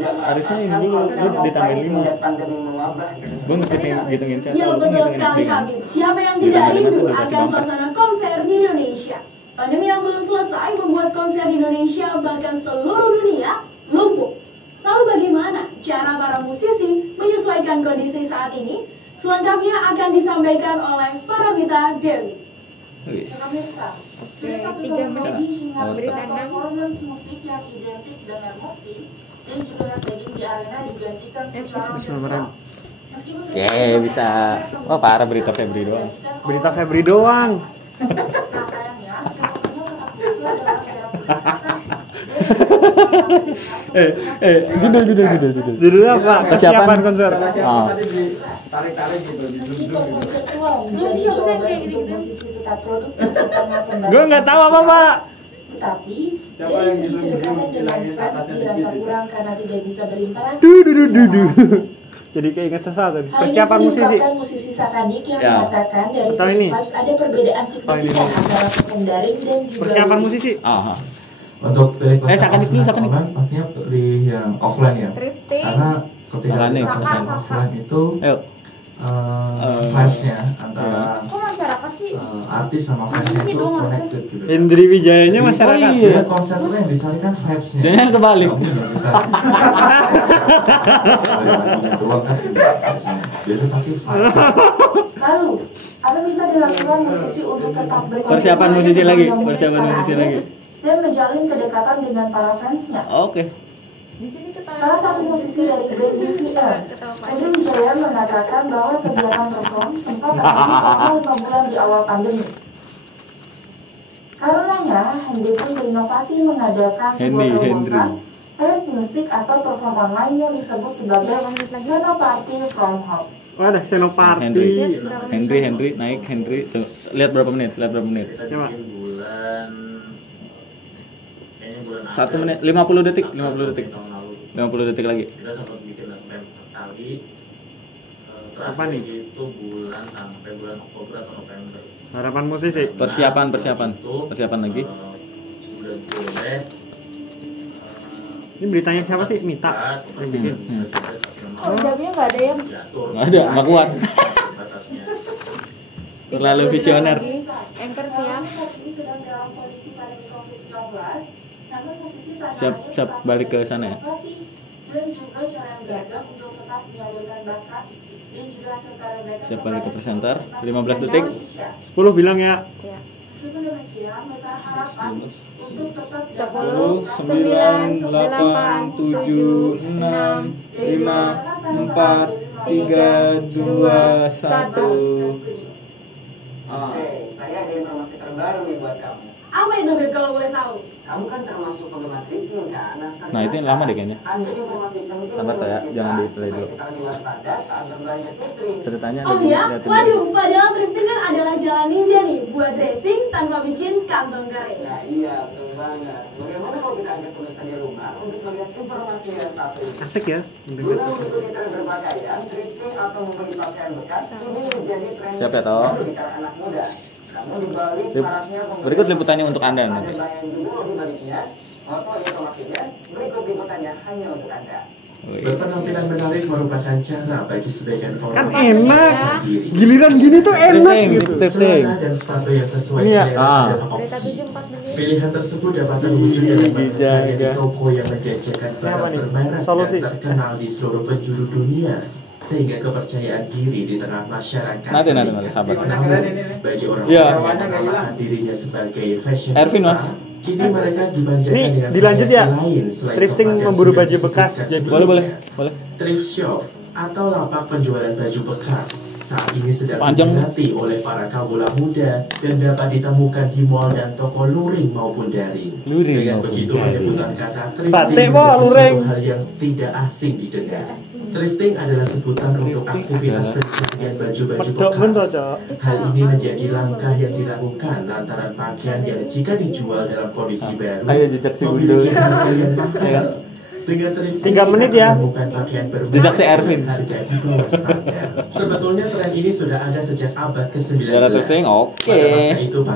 harusnya ini dulu, lu ditambahin 5. Gue ngitungin saya. Ya betul sekali Habib. Siapa yang tidak rindu akan suasana konser di Indonesia? Pandemi yang belum selesai membuat konser di Indonesia bahkan seluruh dunia lumpuh. Lalu bagaimana cara para musisi menyesuaikan kondisi saat ini? Selengkapnya akan disampaikan oleh Paramita Dewi. Oke, 3 menit. Berita 6. Performance musik yang identik dengan musik dan juga staging di arena digantikan secara Bisa. Wah parah berita Febri doang. Berita Febri doang. Judul apa? Persiapan konser. Tarik-tarik gitu, Gue nggak tahu apa Pak. Tetapi siapa yang gitu bilangin atasnya dikit kurang karena tidak bisa berinteraksi. Jadi keinget sesuatu. Persiapan musisi. Musisi Sakadik yang mengatakan dari segi vibes ada perbedaan signifikan antara perform daring dan juga persiapan musisi. Untuk pilih Sakadik online pastinya pilih yang offline ya. Thrifting. Karena ketika offline itu vibes-nya antara artis sama fansnya itu connected gitu. Hendri Wijayanya masyarakat. Iya, konser itu yang dicarikan vibes-nya. Jangan kebalik. Lalu, apa bisa dilakukan musisi untuk tetap bersama Persiapan musisi lagi. dan menjalin kedekatan dengan para fansnya? Oke. Salah satu musisi dari band BVM, Hendri Wijaya mengatakan bahwa kegiatan perform sempat terhenti selama 5 bulan di awal pandemi. Karenanya, Hendri pun berinovasi mengadakan sebuah terobosan live musik atau perform online yang disebut sebagai Senoparty from Home. Wadah, Senoparty. Henry naik Henry. Tuh, lihat berapa menit? Coba. 1 menit 50 detik 50 detik lagi. Kita sempat bikin lem kali. Apa nih? Itu bulan sampai bulan Oktober atau November. Harapan musisi. Persiapan lagi. Sudah boleh. Ini beritanya siapa sih? Mita yang bikin. Oh, jamnya nggak ada yang Nggak kuat. Terlalu visioner. Anchor siap. Siap balik ke sana ya. Siap balik ke presenter. 15 detik. 10 bilang ya. 10, 9, 8, 7, 6, 5, 4, 3, 2, 1. Oke, saya ada informasi terbaru nih buat kamu. Apa itu Beb kalau boleh tahu? Kamu kan termasuk penggemar drifting kan? Nah itu yang lama deh kayaknya. Ada informasi penting. Sabar ya, jangan di-play dulu. Kita lebih waspada saat berbelanja drifting. Ceritanya Oh ya, waduh, padahal drifting kan adalah jalan ninja nih buat racing tanpa bikin kantong kering. Nah iya, betul banget. Bagaimana kalau kita ajak pemirsa di rumah untuk melihat informasi yang satu ini? Asik ya. Guna mengikuti tren berpakaian, drifting atau membeli pakaian bekas ini menjadi tren siap ya toh. di kalangan anak muda. Namun dibalik maraknya Berikut liputannya untuk Anda nanti. Berikut liputannya hanya untuk Anda. Berpenampilan menarik merupakan cara bagi sebagian orang Kan enak. Giliran gini tuh enak gitu. Celana dan sepatu yang sesuai selera adalah opsi. Pilihan tersebut dapat terwujud dalam berbagai toko yang menjajakan barang bermerek dan terkenal di seluruh penjuru dunia, sehingga kepercayaan diri di tengah masyarakat. Nanti sabar. Namun bagi orang-orang yang menamakan dirinya sebagai fashion star, kini mereka dibanjakan dengan dilanjut ya. lain Thrifting memburu baju bekas. Jadi boleh. Thrift shop atau lapak penjualan baju bekas saat ini sedang diminati oleh para kaula muda dan dapat ditemukan di mal dan toko luring maupun daring. Dengan begitu penyebutan kata thrifting menjadi hal yang tidak asing didengar. Thrifting adalah sebutan untuk aktivitas pencarian baju-baju bekas. Hal ini menjadi langkah yang dilakukan lantaran pakaian yang jika dijual dalam kondisi baru memiliki harga yang mahal. Dengan 3 menit ya. Jejak si Ervin. Sebetulnya tren ini sudah ada sejak abad ke-19. Thrifting oke.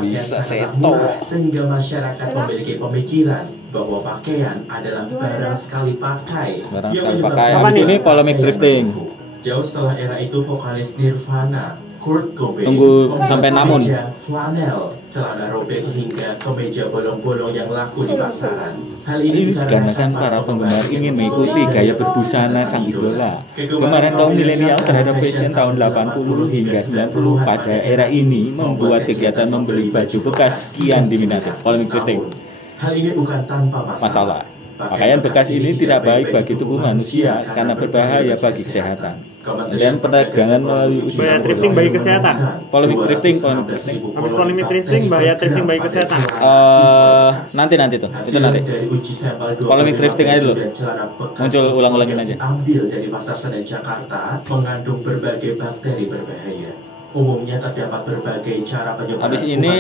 Bisa seto. Sehingga masyarakat memiliki pemikiran bahwa pakaian adalah barang sekali pakai. Habis ini polemik thrifting. Jauh setelah era itu vokalis Nirvana Kurt Cobain tunggu sampai namun flanel, celana robek hingga kemeja bolong-bolong yang laku di pasaran. Hal ini dikarenakan para penggemar ingin mengikuti gaya berbusana sang idola. Kemarin kaum milenial terhadap fashion tahun 80 hingga 90 pada era ini membuat kegiatan membeli baju bekas kian diminati. Polemik thrifting. Hal ini bukan tanpa masalah. Pakaian bekas ini tidak baik bagi tubuh manusia karena berbahaya bagi kesehatan. Dan perdagangan melalui bahaya thrifting bagi kesehatan. Polemik thrifting. Habis polemik thrifting, bahaya thrifting bagi kesehatan. Nanti tuh, itu nanti. Polemik thrifting aja dulu. Muncul ulang-ulangin aja. Ambil dari pasar Senen Jakarta mengandung berbagai bakteri berbahaya. Umumnya terdapat berbagai cara penyebaran. Habis ini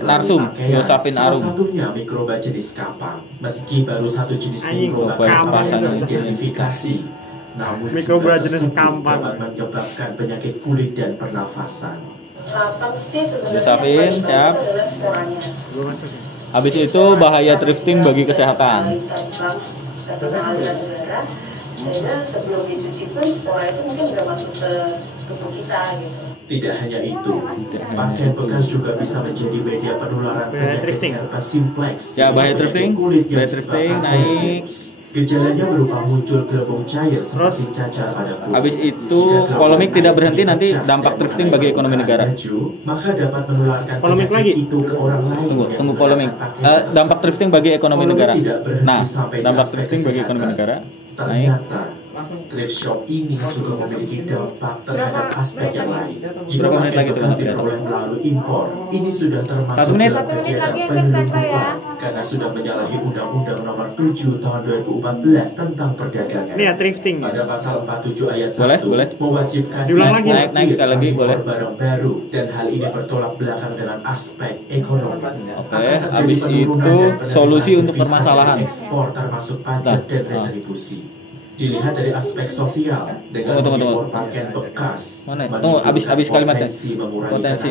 narsum, Yosafin Arum. Salah satunya mikroba jenis kapang. Meski baru satu jenis mikroba kapang yang diidentifikasi, namun mikroba jenis kapang dapat menyebabkan penyakit kulit dan pernafasan. Yosafin, siap. Habis itu bahaya thrifting bagi kesehatan. Sehingga sebelum dicuci pun spora itu mungkin sudah masuk ke tubuh kita gitu. Tidak hanya itu, pakaian bekas juga bisa menjadi media penularan penyakit herpes simplex. Ya, bahaya thrifting, naik. Gejalanya berupa muncul gelembung cair seperti cacar pada kulit. Habis itu polemik tidak berhenti, nanti dampak thrifting bagi ekonomi negara. Maka dapat menularkan polemik lagi itu ke orang lain. Tunggu polemik. Dampak thrifting bagi ekonomi negara. Nah, dampak thrifting bagi ekonomi negara. Ternyata thrift shop ini juga memiliki dampak terhadap aspek yang lain. Jika pakaian bekas diperoleh melalui impor, ini sudah termasuk dalam kegiatan penyelundupan karena sudah menyalahi Undang-Undang Nomor 7 Tahun 2014 tentang perdagangan. Ini ya thrifting. Pada pasal 47 ayat 1 boleh. mewajibkan naik sekali lagi boleh. Barang baru dan hal ini bertolak belakang dengan aspek ekonomi. Oke, habis itu solusi untuk permasalahan ekspor termasuk pajak dan retribusi. Dilihat dari aspek sosial dengan mengimpor pakaian bekas. Tunggu, habis kalimatnya. Potensi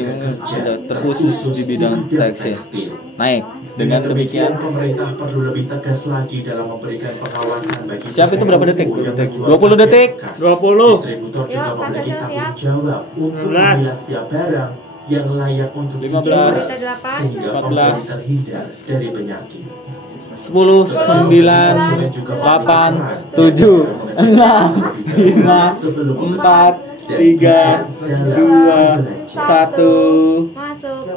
terkhusus di bidang tekstil. Naik. Dengan demikian pemerintah perlu lebih tegas lagi dalam memberikan pengawasan bagi. Siap, itu berapa detik? 20 detik. 20. Distributor juga memiliki tanggung jawab untuk memilah setiap barang yang layak untuk dijual sehingga pembeli terhindar dari penyakit. 10, 9, 8, 7, 6, 5, 4, 3, 2, 1. Masuk.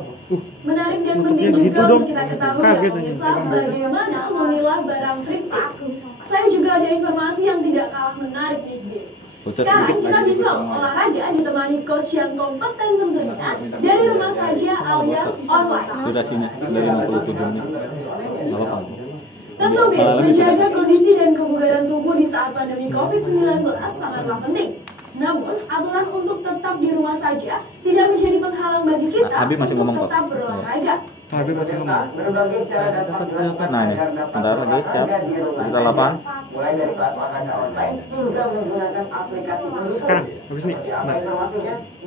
Menarik dan penting juga untuk kita ketahui ya pemirsa, bagaimana memilah barang thrifting. Saya juga ada informasi yang tidak kalah menarik nih, Bim. Sekarang kita bisa olahraga ditemani coach yang kompeten tentunya dari rumah saja alias online. Durasinya dari 57 menit. Apa-apa. Tentu Bim, menjaga kondisi dan kebugaran tubuh di saat pandemi COVID-19 sangatlah penting. Namun, aturan untuk tetap di rumah saja tidak menjadi penghalang bagi kita untuk tetap berolahraga. Habib masih ngomong. Nah ini, bentar lagi, siap. Kita 8. Mulai dari kelas olahraga online hingga menggunakan aplikasi. Sekarang, habis nih. Nah.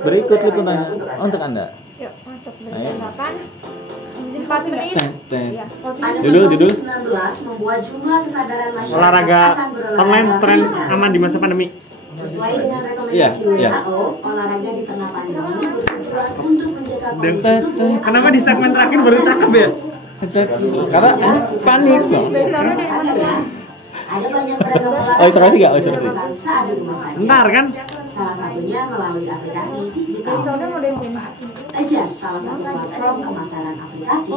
Berikut liputannya untuk Anda. Yuk, masuk dari 8. 4 menit. Iya. Judul. COVID-19 membuat jumlah kesadaran masyarakat Olahraga akan berolahraga online tren meningkat. aman di masa pandemi. Sesuai dengan rekomendasi WHO, olahraga di tengah pandemi bertujuan untuk menjaga kondisi tubuh. Kenapa di segmen terakhir baru cakep ya? Karena panik dong. Ada banyak beragam olahraga Oh, isolasi nggak? yang dilakukan saat di rumah saja. Bentar kan? Salah satunya melalui aplikasi digital. Adjust salah satu platform pemasaran aplikasi.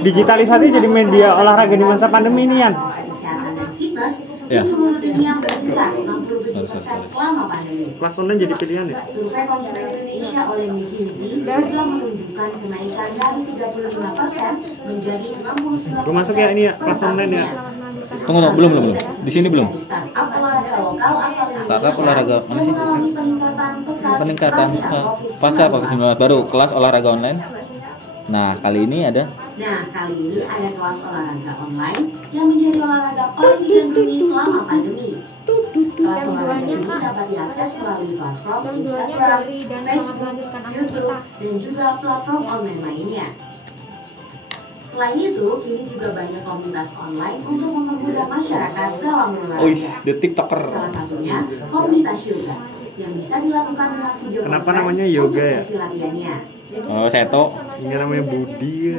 Digitalisasi jadi media olahraga di masa pandemi ini, Yan. Kesehatan dan fitness Ya. di seluruh dunia meningkat 67% selama pandemi. Kelas online jadi pilihan ya? Survei konsumen Indonesia oleh McKinsey juga menunjukkan kenaikan dari 35% menjadi 69%. Gue masuk ya ini ya, kelas online ya. Tunggu, belum. Di sini belum. Startup olahraga lokal asal Startup olahraga mana sih? mengalami peningkatan pesat Peningkatan pasca COVID-19 baru kelas olahraga online. Nah, kali ini ada. Nah, kali ini ada kelas olahraga online yang menjadi olahraga paling digandrungi selama pandemi. Kelas olahraga ini dapat diakses melalui platform Instagram, Facebook, YouTube, dan juga platform online lainnya. Selain itu, kini juga banyak komunitas online untuk mempermudah masyarakat dalam berolahraga. The TikToker. Salah satunya komunitas yoga yang bisa dilakukan dengan video Kenapa conference namanya yoga untuk ya? sesi latihannya. Oh, Seto. Ini namanya Budi ya.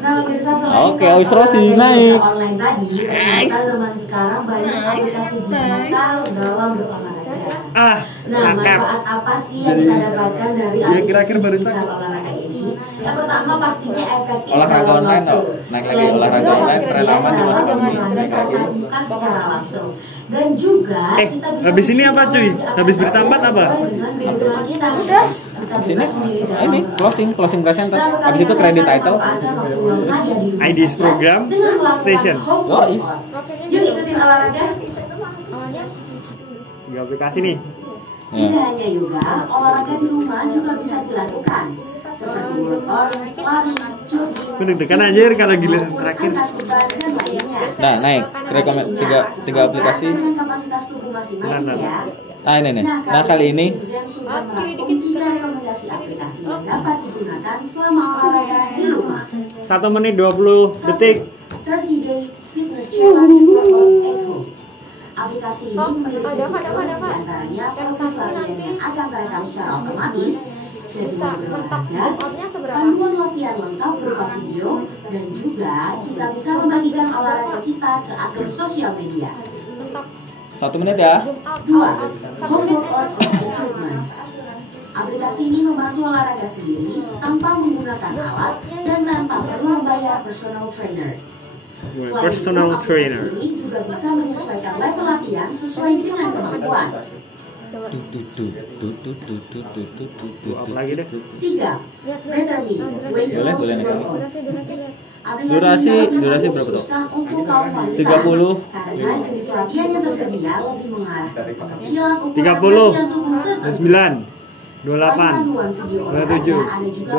Nah, pemirsa, selain Oke, Aus Rossi naik. online tadi, ternyata zaman sekarang banyak aplikasi digital dalam berolahraga. Nah, manfaat apa sih yang kita dapatkan dari aplikasi digital olahraga ini? Yang pertama pastinya efektif Olahraga online tau. Naik lagi olahraga online tren aman di masa pandemi. Naik lagi. Secara langsung. Dan juga kita bisa Habis ini apa cuy? Habis bertambat apa? Di sini ini closing presenter. Habis itu credit title. IDs program station. Yuk ikutin olahraga. Tiga aplikasi nih. Tidak hanya yoga, olahraga di rumah juga bisa dilakukan. Seperti workout, lari, jogging. Gue deg-degan anjir kalau gila terakhir. Nah, naik rekomend tiga aplikasi. Dengan kapasitas tubuh masing-masing ya. Nah, ini nih. Nah, kali ini Zen sudah merangkum 3 rekomendasi aplikasi yang dapat digunakan selama olahraga di rumah. 1 menit 20 detik. 30-day fitness challenge workout at home. Aplikasi ini memiliki fitur di antaranya proses latihan yang akan terekam secara otomatis, jadwal berolahraga, panduan latihan lengkap berupa video, dan juga kita bisa membagikan olahraga kita ke akun sosial media. 1 menit ya. 2. Home workout equipment. Aplikasi ini membantu olahraga sendiri tanpa menggunakan alat dan tanpa perlu membayar personal trainer. Personal trainer. Ini juga bisa menyesuaikan level latihan sesuai dengan kemampuan. Lagi deh. 3. Better Me, weight loss workout. Durasi berapa tuh? 30. 30. Karena jenis latihan yang tersedia lebih mengarah ke pengecilan ukuran 30. bagian tubuh tertentu. 9. 28, 27, 26,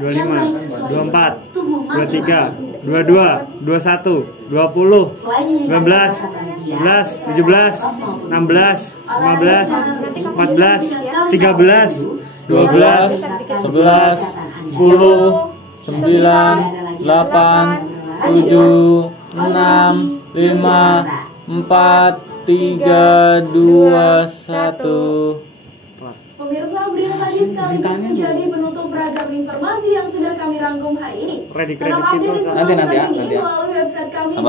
25, 24, 23, 22, 21, 20, 19, 11, 17, 16, 15, 14, 13, 12, 11, 10, 9, 8, 7, 6, 5, 4, 3, 2, 1. Pemirsa, berita tadi sekaligus menjadi penutup beragam informasi yang sudah kami rangkum hari ini. Tetap update informasi terkini melalui website kami di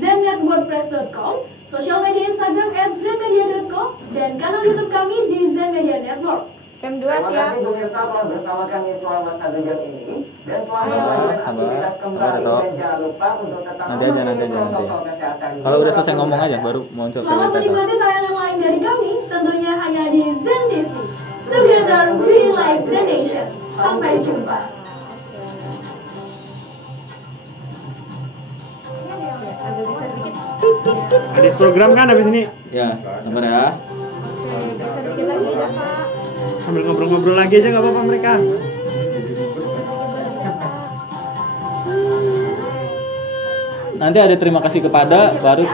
zenmetwordpress.com, sosial media Instagram @zenmedia.com, dan kanal YouTube kami di Zen Media Network. Cam 2 Terima siap. kasih pemirsa telah bersama kami selama 1 jam ini dan selamat melanjutkan aktivitas kembali dan jangan lupa untuk tetap mematuhi protokol kesehatan. Kalau udah selesai ngomong aja baru muncul Selamat menikmati tayangan lain dari kami, tentunya hanya di Zen TV. Together we like the nation. Sampai jumpa. Agak geser dikit. Ada program kan habis ini? Ya, sabar ya. Oke, geser dikit lagi dah Kak. Sambil ngobrol-ngobrol lagi aja nggak apa-apa mereka. Nanti ada terima kasih kepada baru.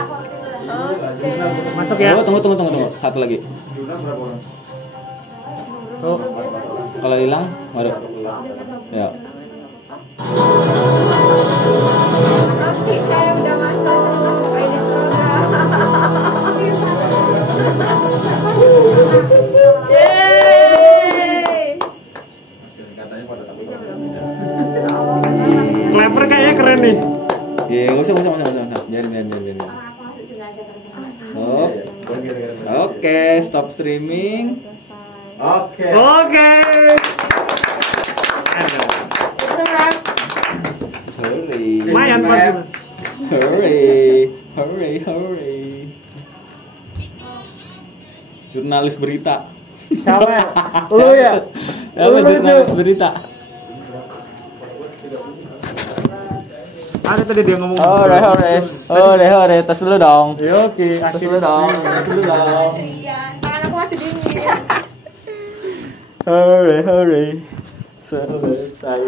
Masuk ya. Oh, tunggu. Satu lagi. Oh. Kalau hilang baru. Ya. Oke, saya udah masuk. Ini Clapper kayaknya keren nih. Iya, nggak usah. Jangan. Oke, stop streaming. Oke. Hurry. Lumayan Pak. Hurry. Jurnalis berita. Siapa? Lu ya? Siapa jurnalis berita? Ada tadi dia ngomong. Hore. Tas dulu dong. Ya oke. Tas dulu dong. iya, tangan aku masih dingin. Hore. Selesai.